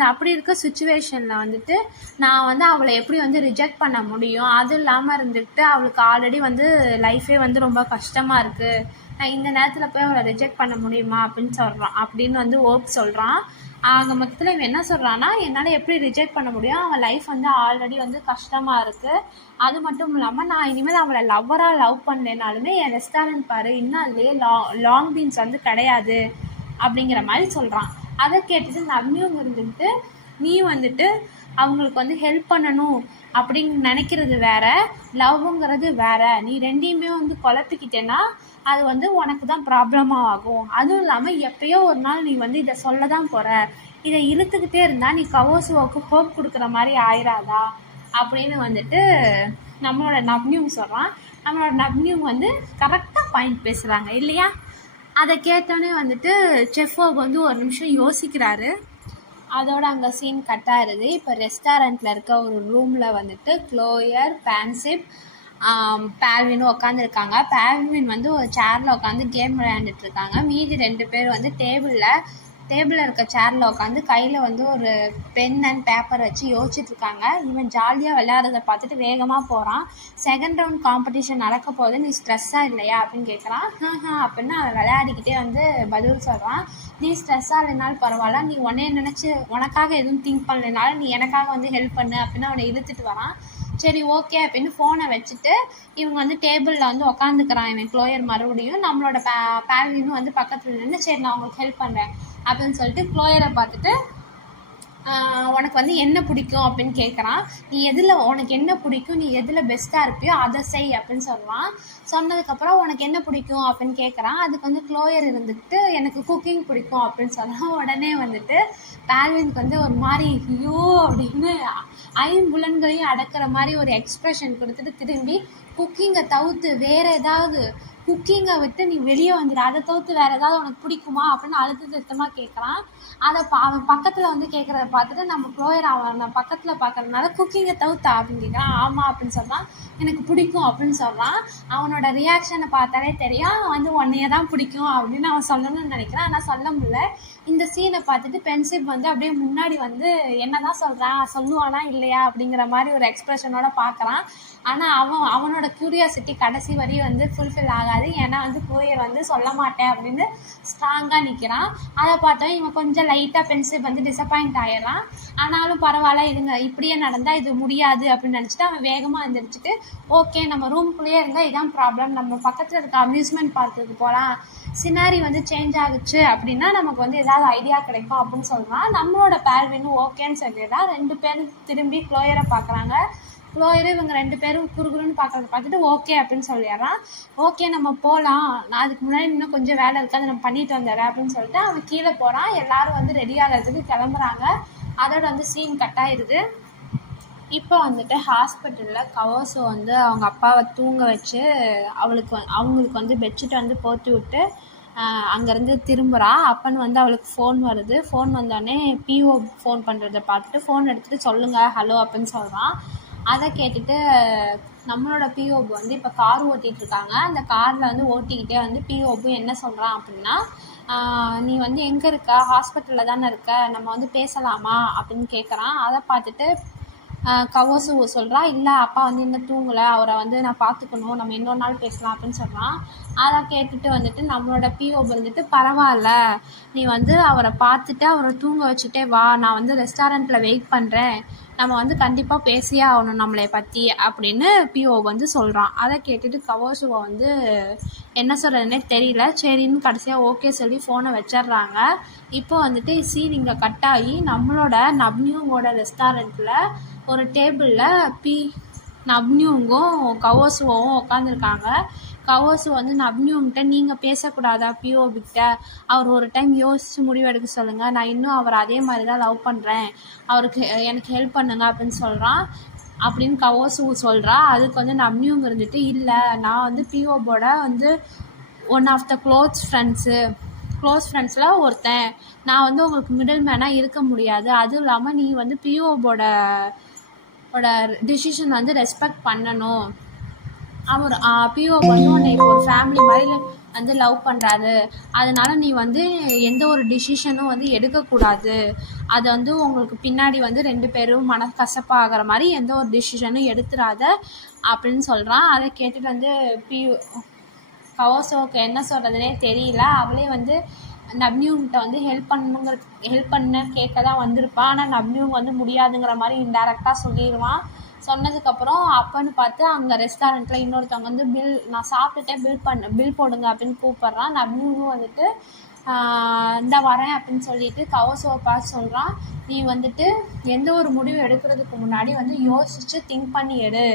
அப்படி இருக்க சுச்சுவேஷனில் வந்துட்டு நான் வந்து அவளை எப்படி வந்து ரிஜெக்ட் பண்ண முடியும், அது இல்லாமல் இருந்துக்கிட்டு அவளுக்கு ஆல்ரெடி வந்து லைஃபே வந்து ரொம்ப கஷ்டமாக இருக்குது, நான் இந்த நேரத்தில் போய் அவளை ரிஜெக்ட் பண்ண முடியுமா அப்படின்னு வந்து ஓப் சொல்கிறான். ஆக மொத்தத்தில் இவன் என்ன சொல்கிறான்னா, என்னால் எப்படி ரிஜெக்ட் பண்ண முடியும், அவன் லைஃப் வந்து ஆல்ரெடி வந்து கஷ்டமாக இருக்குது, அது மட்டும் இல்லாமல் நான் இனிமேல் அவளை லவ்வராக லவ் பண்ணலைனாலுமே என் ரெஸ்டாரண்ட் பாரு, இன்னும் அதுலேயே லாங் பீன்ஸ் வந்து கிடையாது அப்படிங்கிற மாதிரி சொல்கிறான். அதை கேட்டுட்டு நவ்னியூங் இருந்துக்கிட்டு, நீ வந்துட்டு அவங்களுக்கு வந்து ஹெல்ப் பண்ணணும் அப்படின்னு நினைக்கிறது வேற, லவ்ங்கிறது வேற, நீ ரெண்டையுமே வந்து குழப்பிக்கிட்டேன்னா அது வந்து உனக்கு தான் ப்ராப்ளமாக ஆகும், அதுவும் இல்லாமல் எப்பயோ ஒரு நாள் நீ வந்து இதை சொல்ல தான் போகிற, இதை இழுத்துக்கிட்டே இருந்தால் நீ கவாசுவோக்கு ஹோப் கொடுக்குற மாதிரி ஆயிராதா அப்படின்னு வந்துட்டு நம்மளோட நவ்னியூங் சொல்கிறான். நம்மளோட நவ்னியூங் வந்து கரெக்டாக பாயிண்ட் பேசுகிறாங்க இல்லையா. அதை கேட்டோன்னே வந்துட்டு செஃப் ஓப் வந்து ஒரு நிமிஷம் யோசிக்கிறாரு. அதோட அங்கே சீன் கட் ஆகிடுது. இப்போ ரெஸ்டாரண்ட்டில் இருக்க ஒரு ரூமில் வந்துட்டு க்ளோயர், பான்சிப், பால்வினும் உட்காந்துருக்காங்க. பால்வின் வந்து ஒரு சேரில் உட்காந்து கேம் விளையாண்டுட்ருக்காங்க. மீதி 2 பேர் வந்து டேபிளில் டேபிளில் இருக்க சேரில் உட்காந்து கையில் வந்து ஒரு பென் அண்ட் பேப்பர் வச்சு யோசிச்சுட்ருக்காங்க. இவன் ஜாலியாக விளையாடுறத பார்த்துட்டு வேகமாக போகிறான். செகண்ட் ரவுண்ட் காம்படிஷன் நடக்க போது, நீ ஸ்ட்ரெஸ்ஸாக இல்லையா அப்படின்னு கேட்குறான். அப்படின்னு அவன் விளையாடிக்கிட்டே வந்து பதில் சொல்கிறான். நீ ஸ்ட்ரெஸ்ஸாக இல்லைனாலும் பரவாயில்ல, நீ உன்னைய நினச்சி உனக்காக எதுவும் திங்க் பண்ணலைனாலும் நீ எனக்காக வந்து ஹெல்ப் பண்ணு அப்படின்னு அவனை இழுத்துட்டு வரான். சரி ஓகே அப்படின்னு ஃபோனை வச்சுட்டு இவங்க வந்து டேபிளில் வந்து உக்காந்துக்கிறான். இவன் க்ளோயர் மறுபடியும் நம்மளோட பேல்வினும் வந்து பக்கத்தில் நின்று சரி நான் உங்களுக்கு ஹெல்ப் பண்ணுறேன் அப்படின்னு சொல்லிட்டு க்ளோயரை பார்த்துட்டு உனக்கு வந்து என்ன பிடிக்கும் அப்படின்னு கேட்குறான். நீ எதில் உனக்கு என்ன பிடிக்கும், நீ எதில் பெஸ்ட்டாக இருப்பியோ அதை செய் அப்படின்னு சொல்லுவான். சொன்னதுக்கப்புறம் உனக்கு என்ன பிடிக்கும் அப்படின்னு கேட்குறான். அதுக்கு வந்து க்ளோயர் இருந்துக்கிட்டு எனக்கு குக்கிங் பிடிக்கும் அப்படின்னு சொன்னான். உடனே வந்துட்டு பேல்வினுக்கு வந்து ஒரு மாதிரி ஐயோ அப்படின்னு ஐம்புலன்களையும் அடக்கிற மாதிரி ஒரு எக்ஸ்ப்ரெஷன் கொடுத்துட்டு திரும்பி குக்கிங்கை தவிர்த்து வேறு ஏதாவது குக்கிங்கை விட்டு நீ வெளியே வந்துடு, அதை தவிர்த்து வேறு ஏதாவது உனக்கு பிடிக்குமா அப்படின்னு அழுத்த திருத்தமாக கேட்குறான். அதை அவன் பக்கத்தில் வந்து கேட்குறத பார்த்துட்டு நம்ம க்ளோயர் அவன் பக்கத்தில் பார்க்கறதுனால குக்கிங்கை தவிர்த்தா அப்படின்னு கேட்குறான். ஆமாம் அப்படின்னு சொல்கிறான். எனக்கு பிடிக்கும் அப்படின்னு சொல்கிறான். அவனோட ரியாக்ஷனை பார்த்தாலே தெரியும் வந்து உன்னையே தான் பிடிக்கும் அப்படின்னு அவன் சொல்லணும்னு நினைக்கிறான். ஆனால் சொல்ல முடியல. இந்த சீனை பார்த்துட்டு பென்சிப் வந்து அப்படியே முன்னாடி வந்து என்ன தான் சொல்கிறான், சொல்லுவானா இல்லையா அப்படிங்கிற மாதிரி ஒரு எக்ஸ்ப்ரெஷனோட பார்க்குறான். ஆனால் அவனோட க்யூரியாசிட்டி கடைசி வரையும் வந்து ஃபுல்ஃபில் ஆகாது. ஏன்னா வந்து க்ளோயர் வந்து சொல்ல மாட்டேன் அப்படின்னு ஸ்ட்ராங்காக நிற்கிறான். அதை பார்த்தோம் இவன் கொஞ்சம் லைட்டாக பென்சிப் வந்து டிசப்பாயிண்ட் ஆகிடலாம். ஆனாலும் பரவாயில்ல, இதுங்க இப்படியே நடந்தால் இது முடியாது அப்படின்னு நினச்சிட்டு அவன் வேகமாக எழுந்திரிச்சிட்டு ஓகே நம்ம ரூம்குள்ளேயே இருந்தால் இதான் ப்ராப்ளம், நம்ம பக்கத்தில் இருக்க அம்யூஸ்மெண்ட் பார்க்குக்கு போகலாம், சினாரி வந்து சேஞ்ச் ஆகுச்சு அப்படின்னா நமக்கு வந்து ஏதாவது ஐடியா கிடைக்கும் அப்படின்னு சொல்கிறான். நம்மளோட பேல்வினும் ஓகேன்னு சொல்லிடுறான். 2 பேரும் திரும்பி க்ளோயரை பார்க்குறாங்க. க்ளோயரு இவங்க 2 பேரும் குறுகுறுன்னு பார்க்குறத பார்த்துட்டு ஓகே அப்படின்னு சொல்லிடுறான். ஓகே நம்ம போகலாம், நான் அதுக்கு முன்னாடி இன்னும் கொஞ்சம் வேலை இருக்குது, அதை நம்ம பண்ணிட்டு வந்துடுறேன் அப்படின்னு சொல்லிட்டு அவன் கீழே போகிறான். எல்லோரும் வந்து ரெடி ஆகிறதுக்கு கிளம்புறாங்க. அதோட வந்து சீன் கட் ஆயிடுது. இப்போ வந்துட்டு ஹாஸ்பிட்டலில் கவாசோ வந்து அவங்க அப்பாவை தூங்க வச்சு அவங்களுக்கு வந்து பெட்ஷீட் வந்து போற்றி விட்டு அங்கேருந்து திரும்புகிறா. அப்பன்னு வந்து அவளுக்கு ஃபோன் வருது. ஃபோன் வந்தோடனே பிஓ ஃபோன் பண்ணுறதை பார்த்துட்டு ஃபோன் எடுத்துகிட்டு சொல்லுங்கள் ஹலோ அப்படின்னு சொல்கிறான். அதை கேட்டுட்டு நம்மளோட பிஓபு வந்து இப்போ கார் ஓட்டிகிட்ருக்காங்க. அந்த காரில் வந்து ஓட்டிக்கிட்டே வந்து பிஓபு என்ன சொல்கிறான் அப்படின்னா, நீ வந்து எங்கே இருக்க, ஹாஸ்பிட்டலில் தானே இருக்க, நம்ம வந்து பேசலாமா அப்படின்னு கேட்குறான். அதை பார்த்துட்டு கவோசு சொல்கிறா, இல்லை அப்பா வந்து இன்னும் தூங்கலை, அவரை வந்து நான் பார்த்துக்கணும், நம்ம இன்னொரு நாள் பேசலாம் அப்படின்னு சொல்கிறான். அதை கேட்டுட்டு வந்துட்டு நம்மளோட பிஓபு வந்துட்டு பரவாயில்ல, நீ வந்து அவரை பார்த்துட்டு அவரை தூங்க வச்சுட்டே வா, நான் வந்து ரெஸ்டாரண்ட்டில் வெயிட் பண்ணுறேன், நம்ம வந்து கண்டிப்பாக பேசியே ஆகணும் நம்மளை பற்றி அப்படின்னு பிஓ வந்து சொல்கிறான். அதை கேட்டுட்டு கவோசுவை வந்து என்ன சொல்கிறதுனே தெரியல. சரின்னு கடைசியாக ஓகே சொல்லி ஃபோனை வச்சிடுறாங்க. இப்போ வந்துட்டு சீன் இங்கே கட் ஆகி நம்மளோட நப்னியூங்கோட ரெஸ்டாரண்ட்டில் ஒரு டேபிளில் நப்னியூங்கும் கவோசுவும் உட்காந்துருக்காங்க. கவோசு வந்து நப்னியூங்கிட்ட நீங்கள் பேசக்கூடாதா பிஓபிக்கிட்ட, அவர் ஒரு டைம் யோசித்து முடிவெடுக்க சொல்லுங்கள், நான் இன்னும் அவர் அதே மாதிரி தான் லவ் பண்ணுறேன், அவருக்கு எனக்கு ஹெல்ப் பண்ணுங்க அப்படின்னு சொல்கிறான் அப்படின்னு கவோசு சொல்கிறா. அதுக்கு வந்து நப்னியூங் இருந்துட்டு இல்லை, நான் வந்து பிஓபோட வந்து ஒன் ஆஃப் த க்ளோஸ் ஃப்ரெண்ட்ஸில் ஒருத்தன், நான் வந்து உங்களுக்கு மிடில் மேனாக இருக்க முடியாது, அதுவும் இல்லாமல் நீ வந்து பிஓபோட டிசிஷன் வந்து ரெஸ்பெக்ட் பண்ணணும், அவர் பிஓ வந்து உன்னை இப்போ ஒரு ஃபேமிலி மாதிரி வந்து லவ் பண்ணுறாரு, அதனால் நீ வந்து எந்த ஒரு டிசிஷனும் வந்து எடுக்கக்கூடாது, அது வந்து உங்களுக்கு பின்னாடி வந்து 2 பேரும் மனக்கசப்பாகிற மாதிரி எந்த ஒரு டிசிஷனும் எடுத்துடாத அப்படின்னு சொல்கிறான். அதை கேட்டுட்டு வந்து கவோசோவுக்கு என்ன சொல்கிறதுனே தெரியல. அவளே வந்து நப்னியூங்கிட்ட வந்து ஹெல்ப் பண்ண கேட்க தான் வந்திருப்பான். ஆனால் நப்னியூங் வந்து முடியாதுங்கிற மாதிரி இன்டெரக்டாக சொல்லிடுவான். சொன்னதுக்கப்புறம் அப்பன்னு பார்த்து அங்கே ரெஸ்டாரண்ட்டில் இன்னொருத்தவங்க வந்து நான் சாப்பிட்டுட்டே பில் போடுங்க அப்படின்னு கூப்பிட்றான். நப்னியூங்கும் வந்துட்டு இந்த வரேன் அப்படின்னு சொல்லிட்டு கவோசோவை பார்த்து சொல்கிறான், நீ வந்துட்டு எந்த ஒரு முடிவு எடுக்கிறதுக்கு முன்னாடி வந்து யோசித்து திங்க் பண்ணி எடு,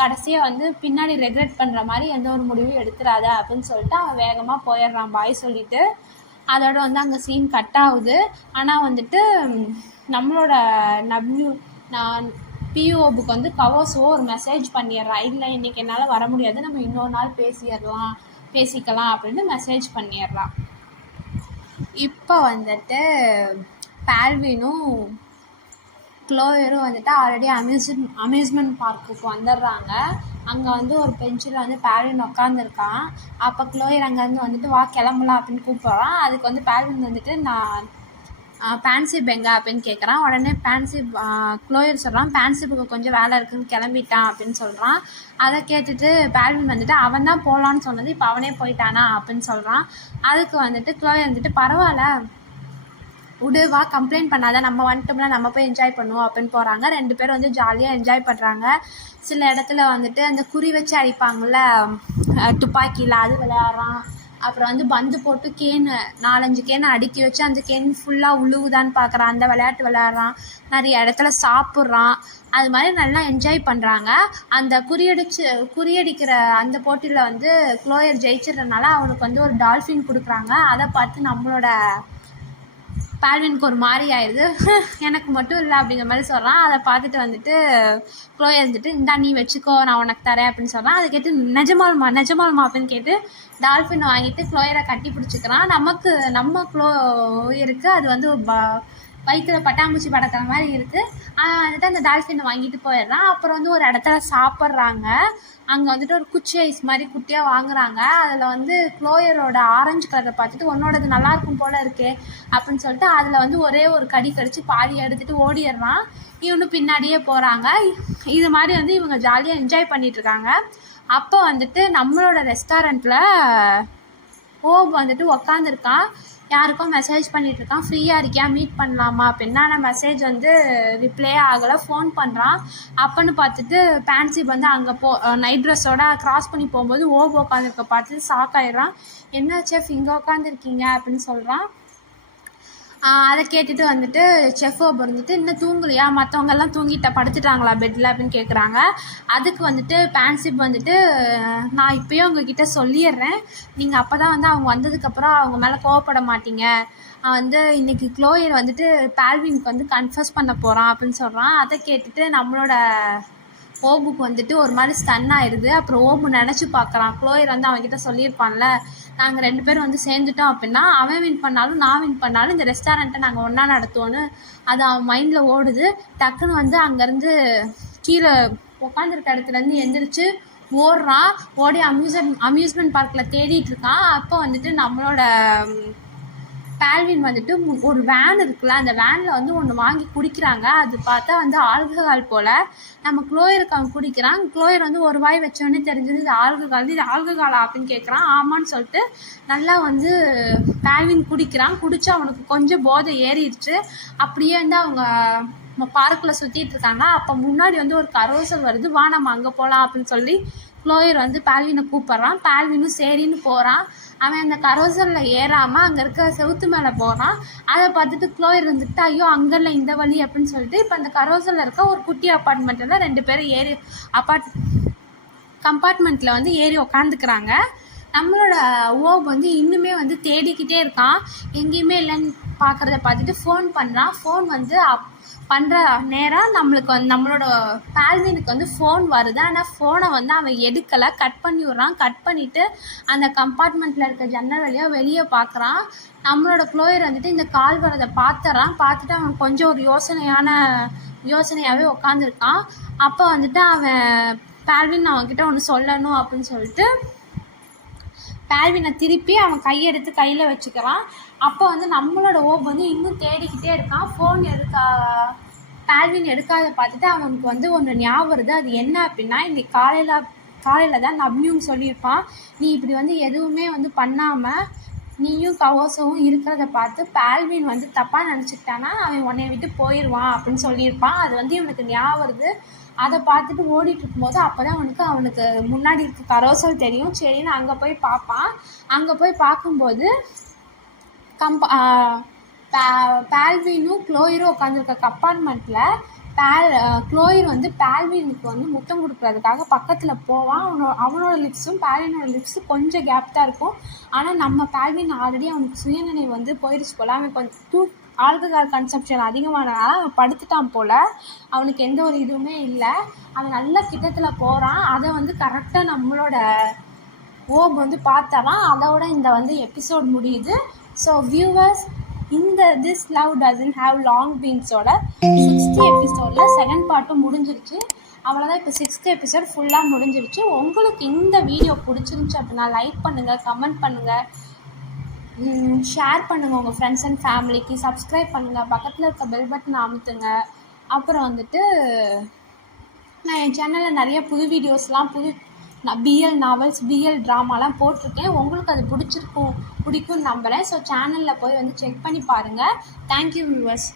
கடைசியாக வந்து பின்னாடி ரெக்ரெட் பண்ணுற மாதிரி எந்த ஒரு முடிவும் எடுத்துடாத அப்படின்னு சொல்லிட்டு அவன் வேகமாக போயிடுறான் பாய் சொல்லிவிட்டு. அதோட வந்து அங்கே சீன் கட் ஆகுது. ஆனால் வந்துட்டு நம்மளோட பிஓபுக்கு வந்து கவோசோ ஒரு மெசேஜ் பண்ணிடுறா, இல்லை இன்றைக்கி என்னால் வர முடியாது, நம்ம இன்னொரு நாள் பேசிக்கலாம் அப்படின்னு மெசேஜ் பண்ணிடுறா. இப்போ வந்துட்டு பால்வினும் க்ளோயரும் வந்துட்டு ஆல்ரெடி அம்யூஸ்மெண்ட் பார்க்குக்கு வந்துடுறாங்க. அங்கே வந்து ஒரு பெஞ்சில் வந்து பால்வின் உட்காந்துருக்கான். அப்போ க்ளோயர் அங்கேருந்து வந்துட்டு வா கிளம்பலாம் அப்படின்னு கூப்பிட்றான். அதுக்கு வந்து பால்வின் வந்துட்டு நான் பேன்சிப் எங்க அப்படின்னு கேட்குறான். உடனே பேன்சிப் க்ளோயர் சொல்கிறான் பேன்சிப்புக்கு கொஞ்சம் வேலை இருக்குன்னு கிளம்பிட்டான் அப்படின்னு சொல்கிறான். அதை கேட்டுட்டு பால்வின் வந்துட்டு அவன் தான் போகலான்னு சொன்னது, இப்போ அவனே போயிட்டானா அப்படின்னு சொல்கிறான். அதுக்கு வந்துட்டு க்ளோயர் வந்துட்டு பரவாயில்ல விடுவா, கம்ப்ளைண்ட் பண்ணாத, நம்ம வந்துட்டோம்னா நம்ம போய் என்ஜாய் பண்ணுவோம் அப்படின்னு போகிறாங்க. 2 பேரும் வந்து ஜாலியாக என்ஜாய் பண்ணுறாங்க. சில இடத்துல வந்துட்டு அந்த குறி வச்சு அடிப்பாங்கள்ல துப்பாக்கியில், அது விளையாடுறான். அப்புறம் வந்து பந்து போட்டு கேனு 4-5 கேனை அடுக்கி வச்சு அந்த கேன் ஃபுல்லாக உழுவுதான்னு பார்க்குறான், அந்த விளையாட்டு விளையாடுறான். நிறைய இடத்துல சாப்பிட்றான். அது மாதிரி நல்லா என்ஜாய் பண்ணுறாங்க. அந்த குறியடிக்கிற அந்த போட்டியில் வந்து க்ளோயர் ஜெயிச்சிடுறதுனால அவனுக்கு வந்து ஒரு டால்ஃபின் கொடுக்குறாங்க. அதை பார்த்து நம்மளோட பால்வினுக்கு ஒரு மாதிரி ஆயிடுது. எனக்கு மட்டும் இல்லை அப்படிங்கிற மாதிரி சொல்கிறான். அதை பார்த்துட்டு வந்துட்டு க்ளோயர் வந்துட்டு இந்தா நீ வச்சுக்கோ, நான் உனக்கு தரேன் அப்படின்னு சொல்கிறான். அதை கேட்டு நிஜமாலுமா அப்படின்னு கேட்டு டால்ஃபினை வாங்கிட்டு க்ளோயரை கட்டி பிடிச்சிக்கிறான். நம்ம க்ளோயருக்கு அது வந்து வயிற்றில் பட்டாம்பூச்சி பறக்கிற மாதிரி இருக்குது. வந்துட்டு அந்த டால்ஃபினை வாங்கிட்டு போயிடுறான். அப்புறம் வந்து ஒரு இடத்துல சாப்பிட்றாங்க. அங்கே வந்துட்டு ஒரு குச்சி ஐஸ் மாதிரி குட்டியாக வாங்குறாங்க. அதில் வந்து க்ளோயரோட ஆரஞ்சு கலரை பார்த்துட்டு உன்னோடது நல்லாயிருக்கும் போல் இருக்கே அப்படின்னு சொல்லிட்டு அதில் வந்து ஒரே ஒரு கடி கடிச்சு பாதி எடுத்துகிட்டு ஓடிடுறான். இவனு பின்னாடியே போகிறாங்க. இது மாதிரி வந்து இவங்க ஜாலியாக என்ஜாய் பண்ணிகிட்ருக்காங்க. அப்போ வந்துட்டு நம்மளோட ரெஸ்டாரண்ட்டில் ஓப் வந்துட்டு உக்காந்துருக்கான். யாருக்கும் மெசேஜ் பண்ணிகிட்ருக்கான், ஃப்ரீயாக இருக்கியா, மீட் பண்ணலாமா அப்படின்னா. ஆனால் மெசேஜ் வந்து ரிப்ளே ஆகலை. ஃபோன் பண்ணுறான். அப்போன்னு பார்த்துட்டு பேன்சிப் வந்து அங்கே நைட் ட்ரெஸ்ஸோட க்ராஸ் பண்ணி போகும்போது ஓப் உட்காந்துருக்க பார்த்துட்டு ஷாக் ஆகிடுறான். என்ன செஃப் இங்கே உட்காந்துருக்கீங்க அப்படின்னு சொல்கிறான். அதை கேட்டுட்டு வந்துட்டு செஃப் ஓப் இருந்துட்டு இன்னும் தூங்கலையா, மற்றவங்கெல்லாம் படுத்துட்டாங்களா பெட்டில் அப்படின்னு கேட்குறாங்க. அதுக்கு வந்துட்டு பேன்சிப் வந்துட்டு நான் இப்போயே உங்ககிட்ட சொல்லிடுறேன், நீங்கள் அப்போ தான் வந்து அவங்க வந்ததுக்கப்புறம் அவங்க மேலே கோவப்பட மாட்டீங்க. வந்து இன்றைக்கி க்ளோயர் வந்துட்டு பால்வினுக்கு வந்து கன்ஃபஸ் பண்ண போகிறான் அப்படின்னு சொல்கிறான். அதை கேட்டுட்டு நம்மளோட ஓபுக்கு வந்துட்டு ஒரு மாதிரி ஸ்டன் ஆயிடுது. அப்புறம் ஓபு நினச்சி பார்க்குறான், க்ளோயர் வந்து அவன்கிட்ட சொல்லியிருப்பான்ல நாங்கள் 2 பேரும் வந்து சேர்ந்துட்டோம் அப்படின்னா அவன் வின் பண்ணாலும் நான் வின் பண்ணாலும் இந்த ரெஸ்டாரண்ட்டை நாங்கள் ஒன்றா நடத்துவோன்னு அது அவன் மைண்டில் ஓடுது. டக்குன்னு வந்து அங்கேருந்து கீழே உட்காந்துருக்க இடத்துலேருந்து எந்திரிச்சு ஓடுறான். ஓடி அம்யூஸ்மெண்ட் பார்க்கில் தேடிட்டு இருக்கான். அப்போ வந்துட்டு நம்மளோட பால்வின் வந்துட்டு ஒரு வேன் இருக்குல்ல, அந்த வேனில் வந்து ஒன்று வாங்கி குடிக்கிறாங்க. அது பார்த்தா வந்து ஆல்கஹால் போல். நம்ம க்ளோயருக்கு அவன் குடிக்கிறான். க்ளோயர் வந்து ஒரு வாய் வச்சோடனே தெரிஞ்சது இது ஆல்கஹாலா அப்படின்னு கேட்குறான். ஆமான்னு சொல்லிட்டு நல்லா வந்து பால்வின் குடிக்கிறான். குடிச்சு அவனுக்கு கொஞ்சம் போதை ஏறிடுச்சு. அப்படியே வந்து அவங்க பார்க்கில் சுற்றிட்டு இருக்காங்க. அப்போ முன்னாடி வந்து ஒரு கரோசல் வருது, வா நம்ம அங்கே போகலாம் அப்படின்னு சொல்லி க்ளோயர் வந்து பால்வினை கூப்பிட்றான். பால்வினும் சரின்னு போகிறான். அவன் அந்த கரோசலில் ஏறாமல் அங்கே இருக்க செவுத்து மேலே போகிறான். அதை பார்த்துட்டு க்ளோயர் வந்துட்டு ஐயோ அங்கெல்லாம் இந்த வழி அப்படின்னு சொல்லிட்டு இப்போ அந்த கரோசலில் இருக்க ஒரு குட்டி அப்பார்ட்மெண்ட்டில் 2 பேரும் ஏறி கம்பார்ட்மெண்ட்டில் வந்து ஏறி உக்காந்துக்கிறாங்க. நம்மளோட ஓப் வந்து இன்னுமே வந்து தேடிக்கிட்டே இருக்கான். எங்கேயுமே இல்லைன்னு பார்க்குறத பார்த்துட்டு ஃபோன் பண்ணுறான். ஃபோன் வந்து பண்ணுற நேரம் நம்மளோட பால்வினுக்கு வந்து ஃபோன் வருது. ஆனால் ஃபோனை வந்து அவன் எடுக்கலை, கட் பண்ணி விட்றான். கட் பண்ணிவிட்டு அந்த கம்பார்ட்மெண்ட்டில் இருக்க ஜன்னல் வழியாக வெளியே பார்க்குறான். நம்மளோட க்ளோயர் வந்துட்டு இந்த கால் வரதை பார்த்துட்டு அவன் கொஞ்சம் ஒரு யோசனையாகவே உட்காந்துருக்கான். அப்போ வந்துட்டு அவன் பால்வின் அவன்கிட்ட ஒன்று சொல்லணும் அப்படின்னு சொல்லிட்டு பால்வினை திருப்பி அவன் கையெடுத்து கையில் வச்சுக்கிறான். அப்போ வந்து நம்மளோட ஓப் வந்து இன்னும் தேடிக்கிட்டே இருக்கான். ஃபோன் பால்வின் எடுக்காத பார்த்துட்டு அவனுக்கு வந்து ஒன்று ஞாபகம் வருது. அது என்ன அப்படின்னா, இன்னைக்கு காலையில் தான் நவ்னியும் சொல்லியிருப்பான், நீ இப்படி வந்து எதுவுமே வந்து பண்ணாமல் நீயும் கவோசவும் இருக்கிறத பார்த்து பால்வின் வந்து தப்பாக நினச்சிக்கிட்டானா அவன் உன்னை விட்டு போயிடுவான் அப்படின்னு சொல்லியிருப்பான். அது வந்து இவனுக்கு ஞாபகம் வருது. அதை பார்த்துட்டு ஓடிட்டு இருக்கும்போது அப்போ தான் அவனுக்கு முன்னாடி இருக்க கரோசல் தெரியும். சரின்னு அங்கே போய் பார்ப்பான். அங்கே போய் பார்க்கும்போது பால்வினும் க்ளோயரும் உட்காந்துருக்க கம்பார்ட்மெண்ட்டில் க்ளோயர் வந்து பால்வினுக்கு வந்து முத்தம் கொடுக்குறதுக்காக பக்கத்தில் போவான். அவனோட லிப்ஸும் பால்வினோட லிப்ஸும் கொஞ்சம் கேப் தான் இருக்கும். ஆனால் நம்ம பால்வின் ஆல்ரெடி அவனுக்கு சுயநினைவு வந்து போயிடுச்சு போல். அவன் கொஞ்சம் ஆல்கஹால் கன்சப்ஷன் அதிகமானனால அவன் படுத்துட்டான் போல். அவனுக்கு எந்த ஒரு இதுவுமே இல்லை. அவன் நல்ல கிட்டத்தில் போகிறான். அதை வந்து கரெக்டாக நம்மளோட ஓப் வந்து பார்த்தாலாம். அதோட இந்த வந்து எபிசோட் முடியுது. ஸோ வியூவர்ஸ், இந்த this love doesn't have long பீன்ஸோட 60 எபிசோடில் செகண்ட் பார்ட்டும் முடிஞ்சிருச்சு. அவ்வளோதான். இப்போ 6th எபிசோட் ஃபுல்லாக முடிஞ்சிருச்சு. உங்களுக்கு இந்த வீடியோ பிடிச்சிருந்துச்சு அப்படின்னா லைக் பண்ணுங்கள், கமெண்ட் பண்ணுங்கள், ஷேர் பண்ணுங்கள் உங்கள் ஃப்ரெண்ட்ஸ் அண்ட் ஃபேமிலிக்கு, சப்ஸ்கிரைப் பண்ணுங்கள், பக்கத்தில் இருக்க பெல் பட்டன் அமுத்துங்க. அப்புறம் வந்துட்டு நான் என் சேனலில் நிறைய புது வீடியோஸ்லாம் பிஎல் நாவல்ஸ், பிஎல் ட்ராமாலாம் போட்டிருக்கேன். உங்களுக்கு அது பிடிக்கும்னு நம்புகிறேன். ஸோ சேனலில் போய் வந்து செக் பண்ணி பாருங்கள். Thank you viewers.